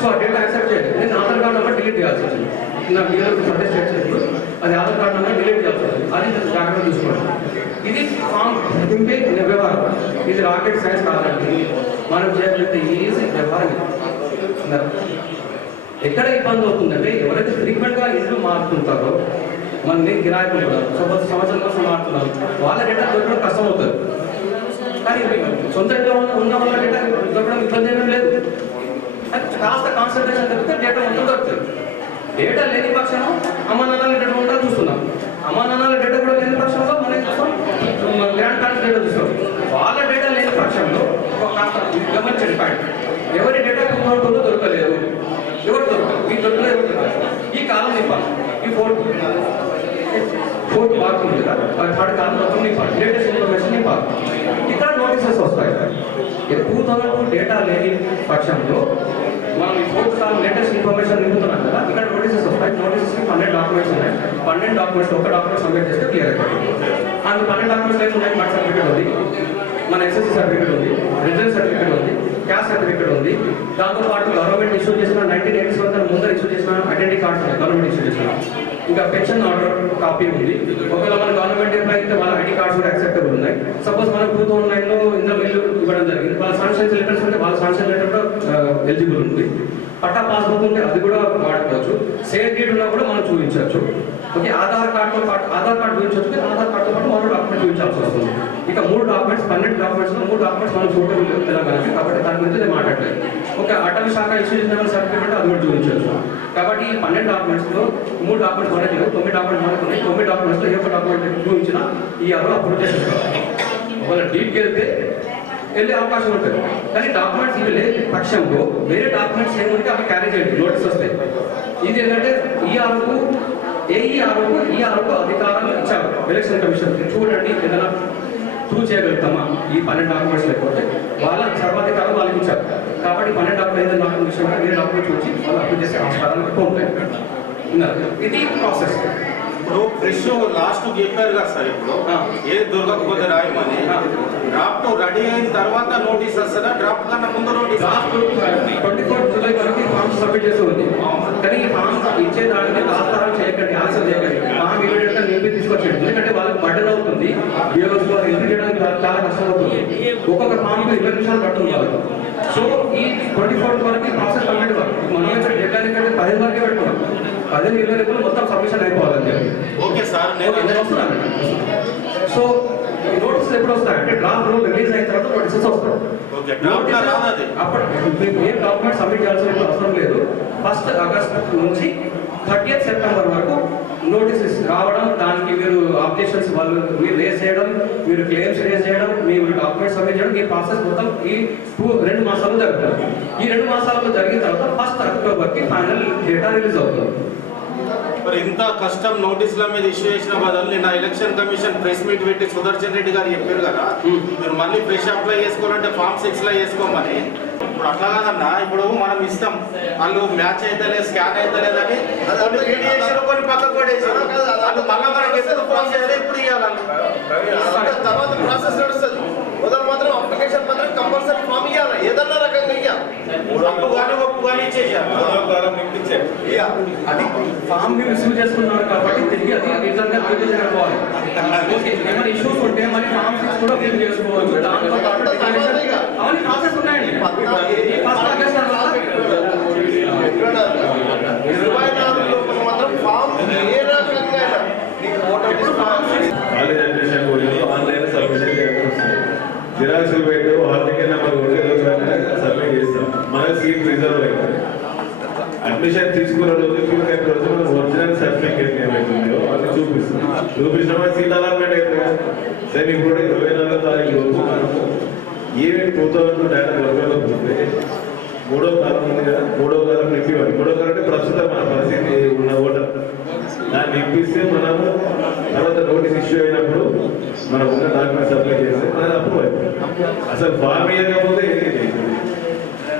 సో ఆ డేటా యాక్సెప్ట్ చేయాలి. నేను ఆధార్ కార్డ్ నెంబర్ డిలీట్ చేయాల్సి వచ్చింది. నా డీలర్కి సజెస్ట్ చేసినప్పుడు అది ఆధార్ కార్డ్ నెంబర్ డిలీట్ చేయాల్సి వచ్చింది. అది జాగ్రత్త చూసుకోండి. ఇది ఫామ్ నింపే వ్యవహారం, ఇది రాకెట్ సైన్స్ కాదండి. మనం చేయగలిగితే ఈజీ వ్యవహారం. ఎక్కడ ఇబ్బంది అవుతుందంటే ఎవరైతే ఫ్రీక్వెంట్గా ఇల్లు మారుతుంటారో, మన గిరాకులు కూడా సంవత్సరం కోసం మారుతున్నారు, వాళ్ళ డేటా దొరకడం కష్టం అవుతుంది. కానీ సొంత ఇంట్లో ఉన్న వాళ్ళ డేటా దొరకడం ఇబ్బంది ఏమీ లేదు. కాస్త కాన్సన్ట్రేషన్ జరిగితే డేటా మొత్తం దొరుకుతుంది. డేటా లేని పక్షంలో అమ్మ నాన్నల డేటా ఉండాలి చూస్తున్నాం. అమ్మ నాన్నల డేటా కూడా లేని పక్షంలో మనం చూస్తాం గ్రాండ్ పేరెంట్స్ డేటా చూస్తాం. వాళ్ళ డేటా లేని పక్షంలో కాస్త గమనించండి పాయింట్. ఎవరి డేటా ఉందో దొరకలేదు, ఎవరు దొరకలేదు, మీకు దొరకలేదు. ఈ కాలం నింపాలి. ఈ ఫోర్త్ పార్ట్ ఉంది కదా, థర్డ్ కాలం మొత్తం నింపాలి. లేటెస్ట్ ఇన్ఫర్మేషన్ నింపాలి. ఇక్కడ నోటీసెస్ వస్తాయి. 2002 డేటా లేని పక్షంలో మనం ఈ ఫోర్త్ కాలం లేటెస్ట్ ఇన్ఫర్మేషన్ నింపుతున్నాం కదా, ఇక్కడ నోటీసెస్ వస్తాయి. నోటీసెస్కి 12 డాక్యుమెంట్స్ ఉన్నాయి. 12 డాక్యుమెంట్స్ ఒక డాక్యుమెంట్ సబ్మిట్ చేస్తే క్లియర్ అయిపోతుంది. అందులో 12 డాక్యుమెంట్స్ ఏమున్నాయి? బర్త్ సర్టిఫికేట్ ఉంది, మన ఎస్ఎస్సి సర్టిఫికేట్ ఉంది, రిజల్ట్ సర్టిఫికేట్ ఉంది, క్యాస్ట్ సర్టిఫికేట్ ఉంది. దాంతోపాటు గవర్నమెంట్ ఇష్యూ చేసిన 1987 ముందర ఇష్యూ చేసిన ఐడెంటిటీ కార్డ్స్ ఉన్నాయి, గవర్నమెంట్ ఇష్యూ చేసిన. ఇంకా పెన్షన్ ఆర్డర్ కాపీ ఉంది. ఒకవేళ మన గవర్నమెంట్ ఎంప్లాయ్ అయితే వాళ్ళ ఐడి కార్డ్స్ కూడా యాక్సెప్టబుల్ ఉన్నాయి. సపోజ్ మనం 2009లో ఇందులో ఇల్లు ఇవ్వడం జరిగింది, వాళ్ళ శాంక్షన్ లెటర్స్ ఉంటే వాళ్ళ శాంక్షన్ లెటర్ కూడా ఎలిజిబుల్ ఉంది. పట్టా పాస్బుక్ ఉంటే అది కూడా వాడుకోవచ్చు. సేవ్ డీడ్ ఉన్నా కూడా మనం చూపించవచ్చు. ఓకే, ఆధార్ కార్డుతో పాటు ఆధార్ కార్డు చూపించవచ్చు, ఆధార్ కార్డుతో పాటు మరో డాక్యుమెంట్ చూపించాల్సి వస్తుంది. ఇక 3 డాక్యుమెంట్స్ 12 డాక్యుమెంట్స్లో 3 డాక్యుమెంట్స్ మనం ఫోటో తెలంగాణకి, కాబట్టి దాని గురించి నేను మాట్లాడలేదు. ఒక అటవీ శాఖ ఇష్యూ చేసిన సర్టిఫికేట్ అది కూడా చూపించవచ్చు. కాబట్టి ఈ 12 డాక్యుమెంట్స్లో 3 డాక్యుమెంట్స్ మనకి లేవు, 9 డాక్యుమెంట్స్ మనకు ఉన్నాయి. 9 డాక్యుమెంట్స్లో ఏ ఒక డాక్యుమెంట్ చూపించినా ఈ ఆరో అప్రూవ్ చేసేస్తారు. ఒకవేళ డీప్కి వెళ్తే వెళ్ళే అవకాశం ఉంటుంది. కానీ డాక్యుమెంట్స్ ఇవి లేని పక్షంలో వేరే డాక్యుమెంట్స్ ఏముంటే అవి క్యారీ చేయండి, నోటీస్ వస్తాయి. ఇది ఏంటంటే ఈఆర్ఓకు అధికారాలు ఇచ్చారు ఎలక్షన్ కమిషన్. చూడండి ఏదైనా ప్రూవ్ చేయగలుగుతామా ఈ 12 డాక్యుమెంట్స్ లేకపోతే వాళ్ళ సర్వాధికారం వాళ్ళకి ఇచ్చారు. కాబట్టి 12 డాక్యుమెంట్ ఏదైనా డాక్యుమెంట్ ఇచ్చినా వేరే డాక్యుమెంట్ చూసి వాళ్ళు అప్లై చేసే ఆస్కారాలు ఎక్కువ ఉంటాయి. ఇది ప్రాసెస్. ఇప్పుడు ఫ్రెష్ లాస్ట్ చెప్పారు కదా సార్, ఇప్పుడు ఏది దొరకకపోతే రాయమని డ్రాఫ్ట్ రెడీ అయిన తర్వాత నోటీస్ వస్తుందా? డ్రాఫ్ట్ కన్నా ముందు నోటీస్? 24 జూలై వరకు ఫామ్స్ సబ్మిట్ చేసి ఉంది. కానీ ఈ ఫామ్స్ ఇచ్చేదానికి ఆస్కారం చేయకండి, ఆన్సర్ చేయకండి. ఫామ్ ఇమీడియట్గా నింపి తీసుకొచ్చేది, ఎందుకంటే వాళ్ళకి బర్డెన్ అవుతుంది. బిఎల్ఓస్ వాళ్ళు ఎంట్రీ చేయడానికి చాలా కష్టం అవుతుంది. ఒక్కొక్క ఫామ్కి 20 నిమిషాలు పడుతుంది వాళ్ళకి. సో ఈ 24 వరకు ప్రాసెస్ కంప్లీట్ వరకు మనం డెడ్లైన్ కంటే 10 వరకే పెట్టుకున్నాం. అదే 20 రేపు మొత్తం సబ్మిషన్ అయిపోవాలని చెప్పి. ఓకే సార్, నేను వస్తున్నాను. సో ఈ నోటీసులు ఎప్పుడు వస్తాయంటే డ్రాఫ్ట్ రూల్ రిలీజ్ అయిన తర్వాత నోటీసెస్ వస్తాయి. అప్పుడు మీకు ఏం డాక్యుమెంట్ సబ్మిట్ చేయాల్సిన అవసరం లేదు. 1 ఆగస్ట్ నుంచి 30 సెప్టెంబర్ వరకు నోటీసెస్ రావడం, దానికి మీరు అప్లికేషన్స్ వాళ్ళు మీరు రేస్ చేయడం, మీరు క్లెయిమ్స్ రేస్ చేయడం, మీరు డాక్యుమెంట్స్ సబ్మిట్ చేయడం, ఈ ప్రాసెస్ మొత్తం ఈ 2 మాసాల్లో జరుగుతుంది. ఈ 2 మాసాల్లో జరిగిన తర్వాత 1 అక్టోబర్కి ఫైనల్ డేటా రిలీజ్ అవుతుంది. మరి ఇంత కష్టం నోటీసుల మీద ఇష్యూ చేసిన బదులు నిన్న ఎలక్షన్ కమిషన్ ప్రెస్ మీట్ పెట్టి సుదర్శన్ రెడ్డి గారు చెప్పారు కదా, మీరు మళ్ళీ ఫ్రెష్ అప్లై చేసుకోవాలంటే ఫామ్ 6లో చేసుకోమని. ఇప్పుడు అట్లా కాదన్నా, ఇప్పుడు మనం ఇస్తాం, వాళ్ళు మ్యాచ్ అయితే లేదు, స్కాన్ అయితే లేదని కొన్ని ఫీడ్ చేసారు, కొన్ని పక్కకు పడేసారు. వాళ్ళు మళ్ళీ మనకి ఎప్పుడు ఫోన్ చేయాలి, ఇప్పుడు ఇవ్వాలి. తర్వాత ప్రాసెస్ నడుస్తుంది. మొదలు మాత్రం అప్లికేషన్ మాత్రం కంపల్సరీ ఫామ్ ఇవ్వాలి, ఏదన్నా రకంగా ఇవ్వాలి. అప్పు కానీ ఒప్పు కానీ ఇచ్చేసారు. అది ఫామ్ ని రిసీవ్ చేసుకున్నారు కాబట్టి తిరిగి అది రిటర్న్ గా ఫిల్ చేసుకోవాలి. ఓకే, ఏమైనా ఇష్యూస్ ఉంటే మరి ఫామ్ 6 కూడా ఫిల్ చేసుకోవచ్చు. దాంతో పాటు అవన్నీ ప్రాసెస్ ఉన్నాయండి. ఈ 1 ఆగస్ట్ తర్వాత 24 లోపల మాత్రం ఫామ్ ఏ రకంగా కాలేజ్ అడ్మిషన్ పోయి ఆన్లైన్ సబ్మిషన్ చేయాల్సి వస్తుంది. జిరాక్స్లు పెట్టు, హాల్ టికెట్ నెంబర్ సబ్మిట్ చేస్తాం. మన సీట్ రిజర్వ్ అవుతుంది. అడ్మిషన్ తీసుకున్న రోజు ఫీజు కట్టే రోజు మనం ఒరిజినల్ సర్టిఫికేట్ ఏమైతుందో అది చూపిస్తాం. సీట్ అలాట్మెంట్ అవుతుంది. సరే ఇప్పుడు 24వ తారీఖు రోజు మనము ఈవెంట్ 2000 డేటా వర్గంలోకి పోతే 3వ కాలం ఉంది కదా, 3వ కాలం నింపివ్వాలి. 3వ కాలం అంటే ప్రస్తుతం మన పరిస్థితి ఉన్న ఓటర్ దాన్ని నింపిస్తే మనము తర్వాత నోటీస్ ఇష్యూ అయినప్పుడు మనం ఉన్న డాక్యుమెంట్స్ అప్లై చేస్తే మనది అప్రూవ్ అవుతుంది. అసలు ఫామ్ ఇవ్వకపోతే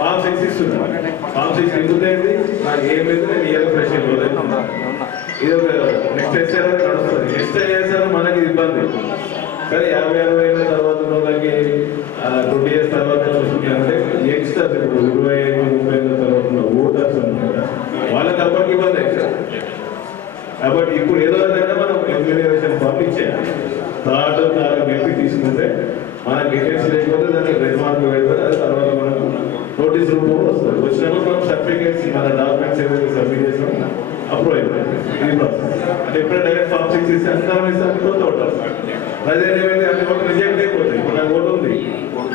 ఫామ్ 6 ఇస్తున్నాం. ఫామ్ 6 ఎందుకైంది నాకు ఏం లేదు, నేను ఇయ్యాలి ఫ్రెష్ అయిపోతుంది. ఇది ఒక నెక్స్ట్ ఎస్ఐ నడుస్తుంది. నెక్స్ట్ చేస్తారు మనకి ఇబ్బంది. సరే 50-60 అయిన తర్వాత వాళ్ళకి 20 years తర్వాత చూసుకుంటే యంగ్స్టర్స్ ఇప్పుడు 25-30 ఏళ్ళ తర్వాత ఉన్న ఓటర్స్ ఉంటారు, వాళ్ళకి అప్పటికి ఇబ్బంది అవుతుంది. కాబట్టి ఇప్పుడు ఏదో విధంగా మనం ఎమ్యూనరేషన్ పంపించేయాలి. 3rd కాలం ఎంపీ తీసుకుంటే మన డీటెయిల్స్ లేకపోతే దానికి రెడ్ మార్క్ పెడతారు. అది తర్వాత మనకు నోటీస్ రూపంలో వస్తుంది. వచ్చినప్పుడు మనం సర్టిఫికేట్స్ మన డాక్యుమెంట్స్ ఏదైతే సబ్మిట్ చేస్తాం అప్రూవ్ అయిపోయింది. ఇది ప్రాసెస్. అంటే ఎప్పుడైనా డైరెక్ట్ ఫామ్ 6 ఇస్తే అందరం ఇస్తాను కొత్త ఓటర్ అదే ఏమైంది అన్ని ఓట్లు రిజెక్ట్ అయిపోతాయి. ఇప్పుడు నాకు ఓటు ఉంది,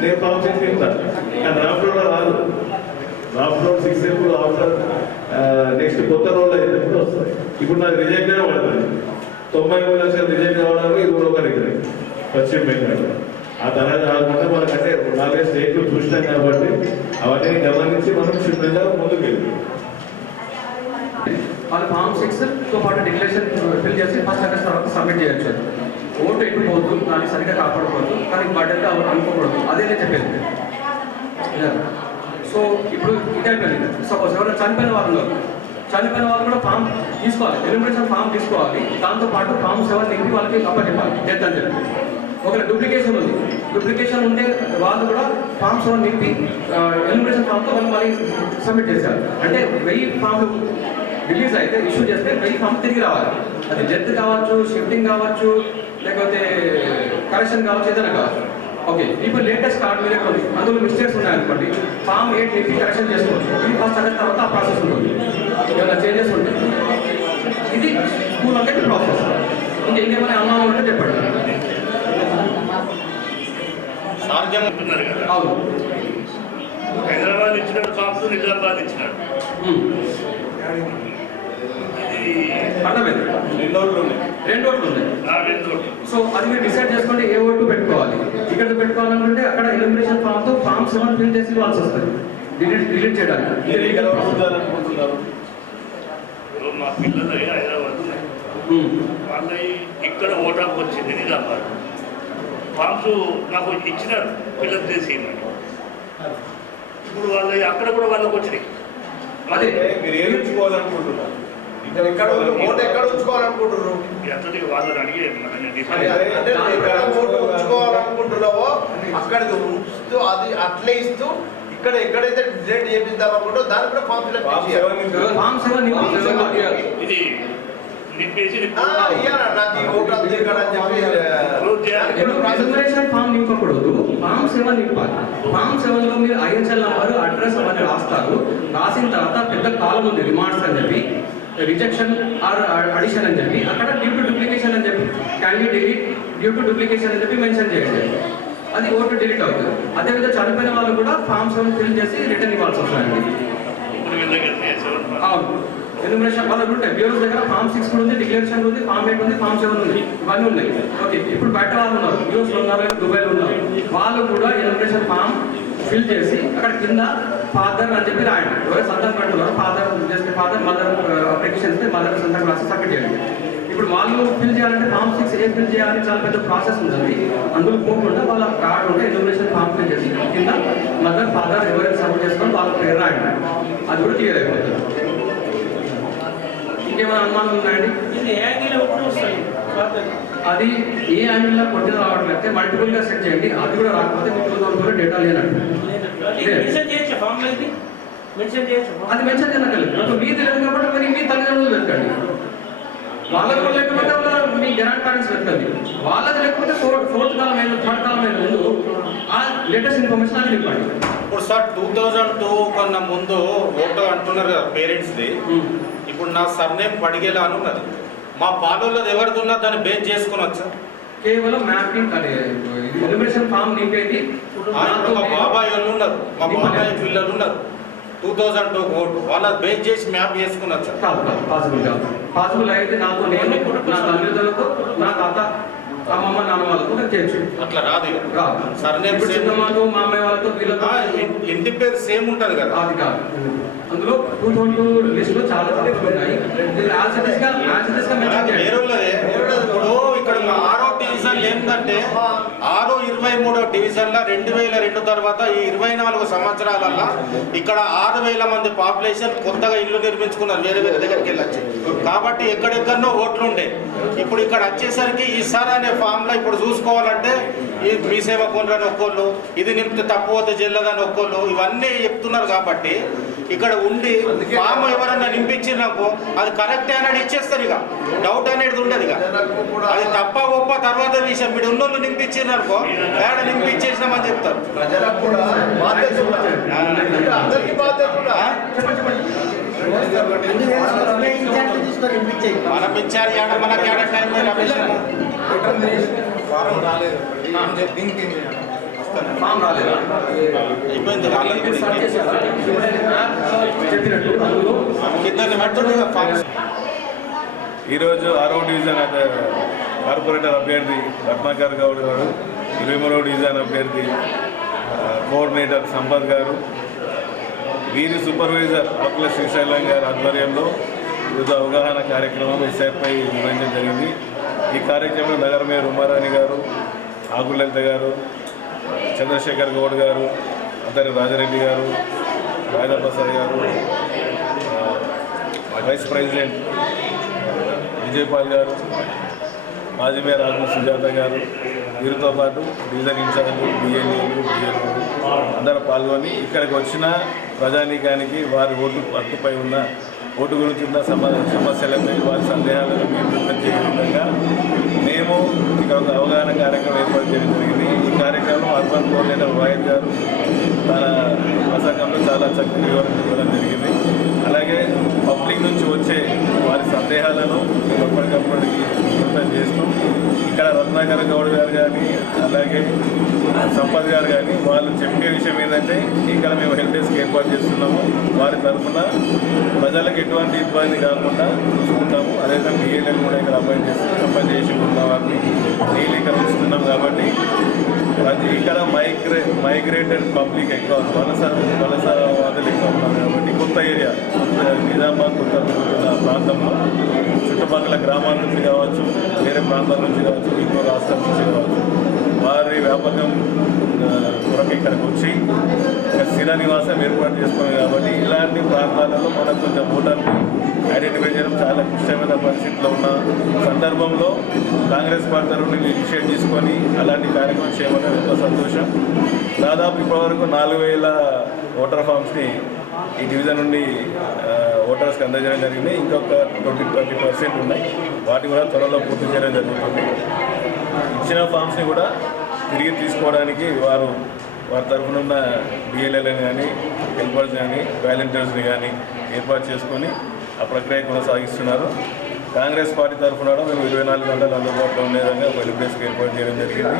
నేను ఫామ్ 6 ఇస్తాను, కానీ డ్రాఫ్ట్ రోడ్ రాదు. డ్రాఫ్ట్ రోడ్ 6 ఎప్పుడు ఆఫ్టర్ నెక్స్ట్ కొత్త రోడ్ అయినప్పుడు వస్తుంది. ఇప్పుడు నాకు రిజెక్ట్ అయినా పడుతుంది. 93 లక్షలు రిజెక్ట్ కావడానికి ఇది కూడా ఒక రీజన్ పశ్చిమ బెంగాల్. ఆ తర్వాత కాకుండా మనకంటే 4 స్టేట్లు చూసినాం కాబట్టి అవన్నీ గమనించి మనం క్షుణ్ణంగా ముందుకు వెళ్తాం. వాళ్ళు ఫామ్ 6తో పాటు డిక్లరేషన్ ఫిల్ చేసి 1 ఆగస్ట్ తర్వాత సబ్మిట్ చేయొచ్చు. ఓటు ఎట్టుకోవద్దు, దాన్ని సరిగ్గా కాపాడుకోవద్దు, కానీ బడ్జెట్ అనుకోకూడదు. అదే నేను చెప్పేది. సో ఇప్పుడు ఇదైపోయింది. సపోజ్ ఎవరైనా చనిపోయిన వాళ్ళు కూడా ఫామ్ తీసుకోవాలి, ఎలిమినేషన్ ఫామ్ తీసుకోవాలి. దాంతోపాటు ఫామ్ 7 నింపి వాళ్ళకి అప్పచెప్పాలి డెత్ అని చెప్పి. ఒకవేళ డూప్లికేషన్ ఉంటే వాళ్ళు కూడా ఫామ్ 7 నింపి ఎలిమినేషన్ ఫామ్తో వాళ్ళు మళ్ళీ సబ్మిట్ చేశారు. అంటే 1000 ఫామ్లు రిలీజ్ అయితే ఇష్యూ చేస్తే 1000 ఫామ్ తిరిగి రావాలి. అది డెత్ కావచ్చు, షిఫ్టింగ్ కావచ్చు, లేకపోతే కరెక్షన్ కావచ్చు, ఏదైనా కావచ్చు. ఓకే, ఇప్పుడు లేటెస్ట్ కార్డ్ మీద ఉంది, అందులో మిస్టేక్స్ ఉన్నాయనుకోండి, ఫామ్ 8 నింపి కరెక్షన్ చేసుకోవచ్చు. ఇది 1 ఆగస్ట్ తర్వాత ఆ ప్రాసెస్ ఉంటుంది. ఏమైనా చేంజెస్ ఉంటాయి. ఇది స్కూల్ అంటే ప్రాసెస్. ఇంకేమైనా అనుమానం ఉంటే చెప్పండి. అవును, హైదరాబాద్ ఇచ్చినట్టు ఫామ్స్ నిజామాబాద్ ఇచ్చినాడు. అర్థమైంది. 2 ఓట్లు ఉన్నాయి. సో అది మీరు డిసైడ్ చేసుకోండి ఏ ఓటు పెట్టుకోవాలి. ఇక్కడ పెట్టుకోవాలనుకుంటే అక్కడ ఎలిమినేషన్ ఫామ్తో ఫామ్ 7 ఫిల్ చేసి ఇవ్వాల్సి వస్తుంది, డిలీట్ చేయడానికి. మా పిల్లలు హైదరాబాద్ ఉన్నాయి, వాళ్ళకి ఇక్కడ ఓటాకు వచ్చింది నిజామాబాద్. ఫామ్స్ నాకు ఇచ్చినారు ఫిల్అప్ చేసి. ఇప్పుడు వాళ్ళ అక్కడ కూడా వాళ్ళకి వచ్చినాయి. అదే మీరు ఏం ఉంచుకోవాలనుకుంటున్నారు, ఎక్కడ ఉంచుకోవాలనుకుంటున్నారు, ఎంతటికి వాళ్ళని అడిగి ఓటు ఉంచుకోవాలనుకుంటున్నావో అక్కడికి ఉంచుతూ అది అట్లే ఇస్తూ ఇక్కడ ఎక్కడైతే డిజైన్ చేపిద్దాం అనుకుంటో దానికి కూడా ఫామ్ ఇది నింపేసి ఫామ్ నింపకూడదు, ఫామ్ 7 నింపాలి. ఫామ్ 7లో మీరు IHL నంబరు, అడ్రస్ అవన్నీ రాస్తారు. రాసిన తర్వాత పెద్ద కాలం ఉంది రిమార్క్స్ అని చెప్పి. రిజెక్షన్ ఆర్ అడిషన్ అని చెప్పి అక్కడ డ్యూ టు డూప్లికేషన్ అని చెప్పి can delete due to duplication అని చెప్పి మెన్షన్ చేయండి. అది ఓటు డిలీట్ అవుతుంది. అదేవిధంగా చనిపోయిన వాళ్ళు కూడా ఫామ్స్ ఫిల్ చేసి రిటర్న్ ఇవ్వాల్సి వస్తుందండి. అవును, ఎన్యూమరేషన్ వాళ్ళకు ఉంటాయి. బ్యూరోస్ దగ్గర ఫామ్ 6 కూడా ఉంది, డిక్లరేషన్ ఉంది, ఫామ్ 8 ఉంది, ఫామ్ 7 ఉంది, ఇవన్నీ ఉన్నాయి. ఓకే, ఇప్పుడు బయట వాళ్ళు ఉన్నారు, యూఎస్లో ఉన్నారు, దుబాయ్లో ఉన్నారు, వాళ్ళు కూడా ఎన్యూమరేషన్ ఫామ్ ఫిల్ చేసి అక్కడ కింద ఫాదర్ అని చెప్పి రాయండి. ఎవరైతే సంతకం పెట్టుకున్నారో ఫాదర్ చేస్తే ఫాదర్, మదర్ అప్లికేషన్ ఇస్తే మదర్ సంతకం రాసి సబ్మిట్ చేయండి. ఇప్పుడు వాళ్ళు ఫిల్ చేయాలంటే ఫామ్ 6 ఏ ఫిల్ చేయాలని చాలా పెద్ద ప్రాసెస్ ఉంటుంది. అందులో పోకుండా వాళ్ళ కార్డు ఉంటే ఎన్యూమరేషన్ ఫామ్ ఫిల్ చేసి కింద మదర్ ఫాదర్ ఎవరైతే సబ్మిట్ చేసుకొని వాళ్ళ పేరు రాయండి. అది కూడా క్లియర్ అయిపోతుంది. ఇంకేమైనా అనుమానం ఉన్నాయండి? అది ఏ యాంగిల్లో కొట్టిన రావట్లయితే మల్టిపుల్గా సెట్ చేయండి. అది కూడా రాకపోతే మీకు 2000 డేటా లేనట్టు. అది మెన్షన్ చేయగలరు. మీ తెలియదు కాబట్టి మరి మీ తల్లిదండ్రులు వెతకండి. వాళ్ళది కూడా లేకపోతే మీ గ్రాండ్ పేరెంట్స్ వెతకండి. వాళ్ళది లేకపోతే ఫోర్త్ కాలం అయిన థర్డ్ కాలం అయిన ముందు ఆ లేటెస్ట్ ఇన్ఫర్మేషన్ అని చెప్పండి. ఇప్పుడు సార్ 2002 కన్నా ముందు ఓటు అంటున్నారు కదా పేరెంట్స్ది. ఇప్పుడు నా సర్నేమ్ పడిగేలా అని ఉన్నది. మా పాలనలో ఎవరిది ఉన్నా దాన్ని బేస్ చేసుకునొచ్చా? కేవలం మ్యాపింగ్ అనే ఎన్యూమరేషన్ ఫామ్ నింపేది. మా బాబాయ్ వాళ్ళు ఉన్నారు, మా బాబాయ్ పిల్లలు ఉన్నారు, 2002 ఓటు వాళ్ళ బేస్ చేసి మ్యాప్ చేసుకునొచ్చా? కాదు, పాసిబుల్ కాదు. పాసిబుల్ అయితే నాకు నేను నా తల్లిదండ్రులతో నా తాత అమ్మమ్మ నాన్న వాళ్ళతో నేను చేయొచ్చు. అట్లా రాదు. సర్నేమ్ చిన్నమ్మతో మా అమ్మాయి వాళ్ళతో వీళ్ళతో ఇంటి పేరు సేమ్ ఉంటుంది కదా. అది కాదు. అందులో 2002 లిస్ట్ లో చాలా తప్పులు ఉన్నాయి. ఇప్పుడు ఇక్కడ 6వ డివిజన్ ఏంటంటే 6, 23వ డివిజన్ల 2002 తర్వాత ఈ 24 సంవత్సరాలల్లో ఇక్కడ 6000 మంది పాపులేషన్ కొత్తగా ఇల్లు నిర్మించుకున్నారు, వేరే వేరే దగ్గరికి వెళ్ళొచ్చు. కాబట్టి ఎక్కడెక్కడనో ఓట్లు ఉండే. ఇప్పుడు ఇక్కడ వచ్చేసరికి ఈసారి అనే ఫామ్లో ఇప్పుడు చూసుకోవాలంటే ఇది మీ సేవ కొనరని ఒక్కోళ్ళు, ఇది నింపితే తప్పు పోతే చెల్లదని ఒక్కోళ్ళు, ఇవన్నీ చెప్తున్నారు. కాబట్టి ఇక్కడ ఉండి ఫామ్ ఎవరన్నా నింపించినాకో అది కరెక్ట్ అనేది ఇచ్చేస్తారు. ఇక డౌట్ అనేది ఉండదు. ఇక అది తప్ప గొప్ప తర్వాత విషయం. మీరు ఉన్నోళ్ళు నింపించినారనుకో ఏడ నింపించేసినామని చెప్తారు. ప్రజలకు కూడా బాధ్యత అందరికీ బాధ్యత మనం ఇచ్చారు ఏడ మనకి ఏడ టైం రమేష్ ఫామ్ రాలేదా? అయిపోయింది. ఈరోజు 6వ డివిజన్ కార్పొరేటర్ అభ్యర్థి రత్నాకర్ గౌడ్ గారు, 23వ డివిజన్ అభ్యర్థి కోఆర్డినేటర్ సంపత్ గారు, వీరి సూపర్వైజర్ ఆకుల శ్రీశైలం గారి ఆధ్వర్యంలో ఈరోజు అవగాహన కార్యక్రమం ఎస్ఐపై నిర్వహించడం జరిగింది. ఈ కార్యక్రమంలో నగర మేయర్ ఉమారాణి గారు, ఆకులలిత గారు, చంద్రశేఖర్ గౌడ్ గారు, అద్దరి రాజారెడ్డి గారు, రాజప్రసాద్ గారు, వైస్ ప్రెసిడెంట్ విజయపాల్ గారు, మాజీ మేయర్ ఆకుల సుజాత గారు, వీరితో పాటు డివిజన్ ఇన్ఛార్జీలు, బిఎల్ఏలు, బిఎల్ఓలు అందరూ పాల్గొని ఇక్కడికి వచ్చిన ప్రజానీకానికి వారి ఓటు హక్కుపై ఉన్న ఓటు గురించి ఉన్న సమస్యలపై వారి సందేహాలను నివృత్తం చేసే విధంగా మేము ఇక్కడ ఒక అవగాహన కార్యక్రమం ఏర్పాటు చేయడం జరిగింది. ఈ కార్యక్రమం అర్బన్ కోఆర్డినేటర్ వాయిద్ గారు తన ప్రసంగంలో చాలా చక్కగా వివరణ ఇవ్వడం జరిగింది. అలాగే పబ్లిక్ నుంచి వచ్చే వారి సందేహాలను మేము ఎప్పటికప్పటికి నివృత్తం చేస్తూ ఇక్కడ రత్నాకర్ గౌడ్ గారు కానీ అలాగే సంపత్ గారు కానీ వాళ్ళు చెప్పే విషయం ఏంటంటే ఇక్కడ మేము హెల్ప్ డెస్క్ ఏర్పాటు చేస్తున్నాము, వారి తరఫున ప్రజలకు ఎటువంటి ఇబ్బంది కాకుండా చూసుకుంటాము. అదేవిధంగా బిఏలను కూడా ఇక్కడ అపాయింట్ చేసి ఉన్న వారిని డైలీ ఇక్కడ ఉంచుతున్నాం. కాబట్టి ఇక్కడ మైగ్రేటెడ్ పబ్లిక్ ఎక్కువ వలసవాదులు ఎక్కువ ఉన్నారు. కాబట్టి కొత్త ఏరియా నిజామాబాద్ కొత్త పెరుగుతున్న ప్రాంతంలో చుట్టుపక్కల గ్రామాల నుంచి కావచ్చు, వేరే ప్రాంతాల నుంచి కావచ్చు, ఇంకో రాష్ట్రం నుంచి కావచ్చు, వారి వ్యాపకం కొరకు ఇక్కడికి వచ్చి స్థిర నివాసం ఏర్పాటు చేసుకున్నాం. కాబట్టి ఇలాంటి ప్రాంతాలలో మనం కొంచెం ఓటర్ని ఐడెంటిఫై చేయడం చాలా క్లిష్టమైన పరిస్థితిలో ఉన్న సందర్భంలో కాంగ్రెస్ పార్టీ తరఫున ఇనిషియేట్ తీసుకొని అలాంటి కార్యక్రమం చేయమని ఎంతో సంతోషం. దాదాపు ఇప్పటివరకు 4000 ఓటర్ ఫామ్స్ని ఈ డివిజన్ నుండి ఓటర్స్కి అందజేయడం జరిగింది. ఇంకొక 20% ఉన్నాయి. వాటిని కూడా త్వరలో పూర్తి చేయడం జరుగుతుంది. ఇచ్చిన ఫామ్స్ని కూడా తిరిగి తీసుకోవడానికి వారి తరఫున ఉన్న డిఎల్ఏలను కానీ హెల్పర్స్ కానీ వాలంటీర్స్ని కానీ ఏర్పాటు చేసుకొని ఆ ప్రక్రియ కొనసాగిస్తున్నారు. కాంగ్రెస్ పార్టీ తరఫున కూడా మేము 24 గంటలు అందుబాటులో ఉండే విధంగా ఒక హెల్ప్ డెస్క్ ఏర్పాటు చేయడం జరిగింది.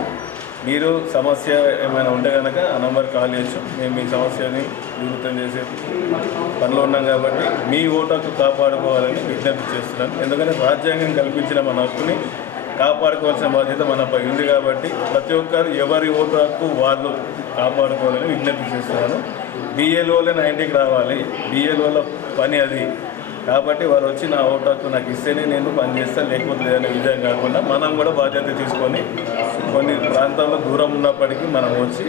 మీరు సమస్య ఏమైనా ఉంటే కనుక ఆ నంబర్ కాల్ చేయొచ్చు. మేము మీ సమస్యని నివృత్తం చేసే పనిలో ఉన్నాం కాబట్టి మీ ఓటు హక్కు కాపాడుకోవాలని విజ్ఞప్తి చేస్తున్నాను. ఎందుకంటే రాజ్యాంగం కల్పించిన మన హక్కుని కాపాడుకోవాల్సిన బాధ్యత మనపై ఉంది కాబట్టి ప్రతి ఒక్కరు ఎవరి ఓటు హక్కు వాళ్ళు కాపాడుకోవాలని విజ్ఞప్తి చేస్తున్నాను. బిఏలోనే 90కి రావాలి. బిఏలోల పని అది కాబట్టి వారు వచ్చి నా ఓటు హక్కు నాకు ఇస్తేనే నేను పనిచేస్తాను, లేకపోతే లేదనే విధంగా కాకుండా మనం కూడా బాధ్యత తీసుకొని కొన్ని ప్రాంతాల్లో దూరం ఉన్నప్పటికీ మనం వచ్చి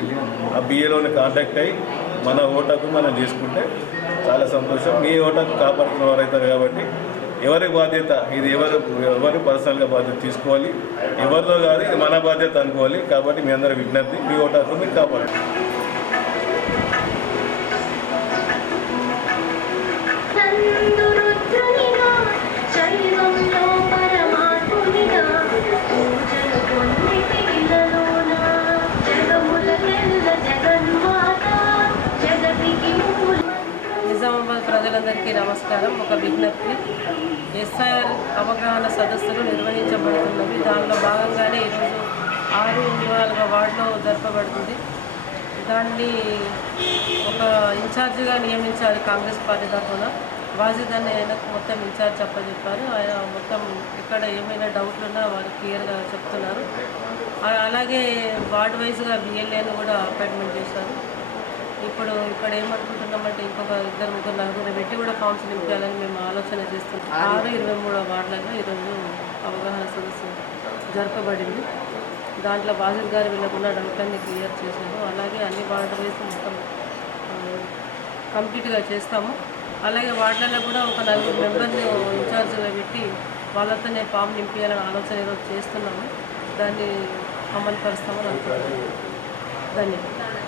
ఆ బిఏలోని కాంటాక్ట్ అయ్యి మన ఓటు హక్కు మనం చేసుకుంటే చాలా సంతోషం. మీ ఓటు హక్కు కాపాడుకున్న వారు అవుతారు కాబట్టి ఎవరి బాధ్యత ఇది ఎవరు పర్సనల్గా బాధ్యత తీసుకోవాలి, ఎవరితో కాదు ఇది మన బాధ్యత అనుకోవాలి. కాబట్టి మీ అందరి విజ్ఞప్తి, మీ ఓటు హక్కు మీరు కాపాడాలి. నిజామాబాద్ ప్రజలందరికీ నమస్కారం. ఒక విజ్ఞప్తి, ఎస్ఐఆర్ అవగాహన సదస్సులు నిర్వహించబడుతున్నవి. దానిలో భాగంగానే ఈరోజు 6 వార్డులో జరపబడుతుంది. దాన్ని ఒక ఇన్ఛార్జిగా నియమించారు కాంగ్రెస్ పార్టీ తరఫున. వాజిద్ అని ఆయనకు మొత్తం ఇన్ఛార్జ్ చెప్పారు. ఆయన మొత్తం ఇక్కడ ఏమైనా డౌట్లు ఉన్నా వాళ్ళు క్లియర్గా చెప్తున్నారు. అలాగే వార్డ్ వైజ్గా బిఎల్ఏను కూడా అపాయింట్మెంట్ చేశారు. ఇప్పుడు ఇక్కడ ఏమనుకుంటున్నామంటే ఇంకొక 2, 3, 4 పెట్టి కూడా ఫామ్స్ నింపాలని మేము ఆలోచన చేస్తున్నాం. 6, 23 వార్డులలో ఈరోజు అవగాహన సదస్సు జరపబడింది. దాంట్లో వాజిద్ గారు వీళ్ళకున్న డౌట్లన్నీ క్లియర్ చేశారు. అలాగే అన్ని వార్డు వైజ్ మొత్తం కంప్లీట్గా చేస్తాము. అలాగే వార్డులలో కూడా ఒక 4 మెంబర్ని ఇన్ఛార్జ్గా పెట్టి వాళ్ళతోనే ఫామ్ నింపించాలని ఆలోచన ఈరోజు చేస్తున్నాము. దాన్ని అమలు పరుస్తామని అనుకుంటున్నాము. ధన్యవాదాలు.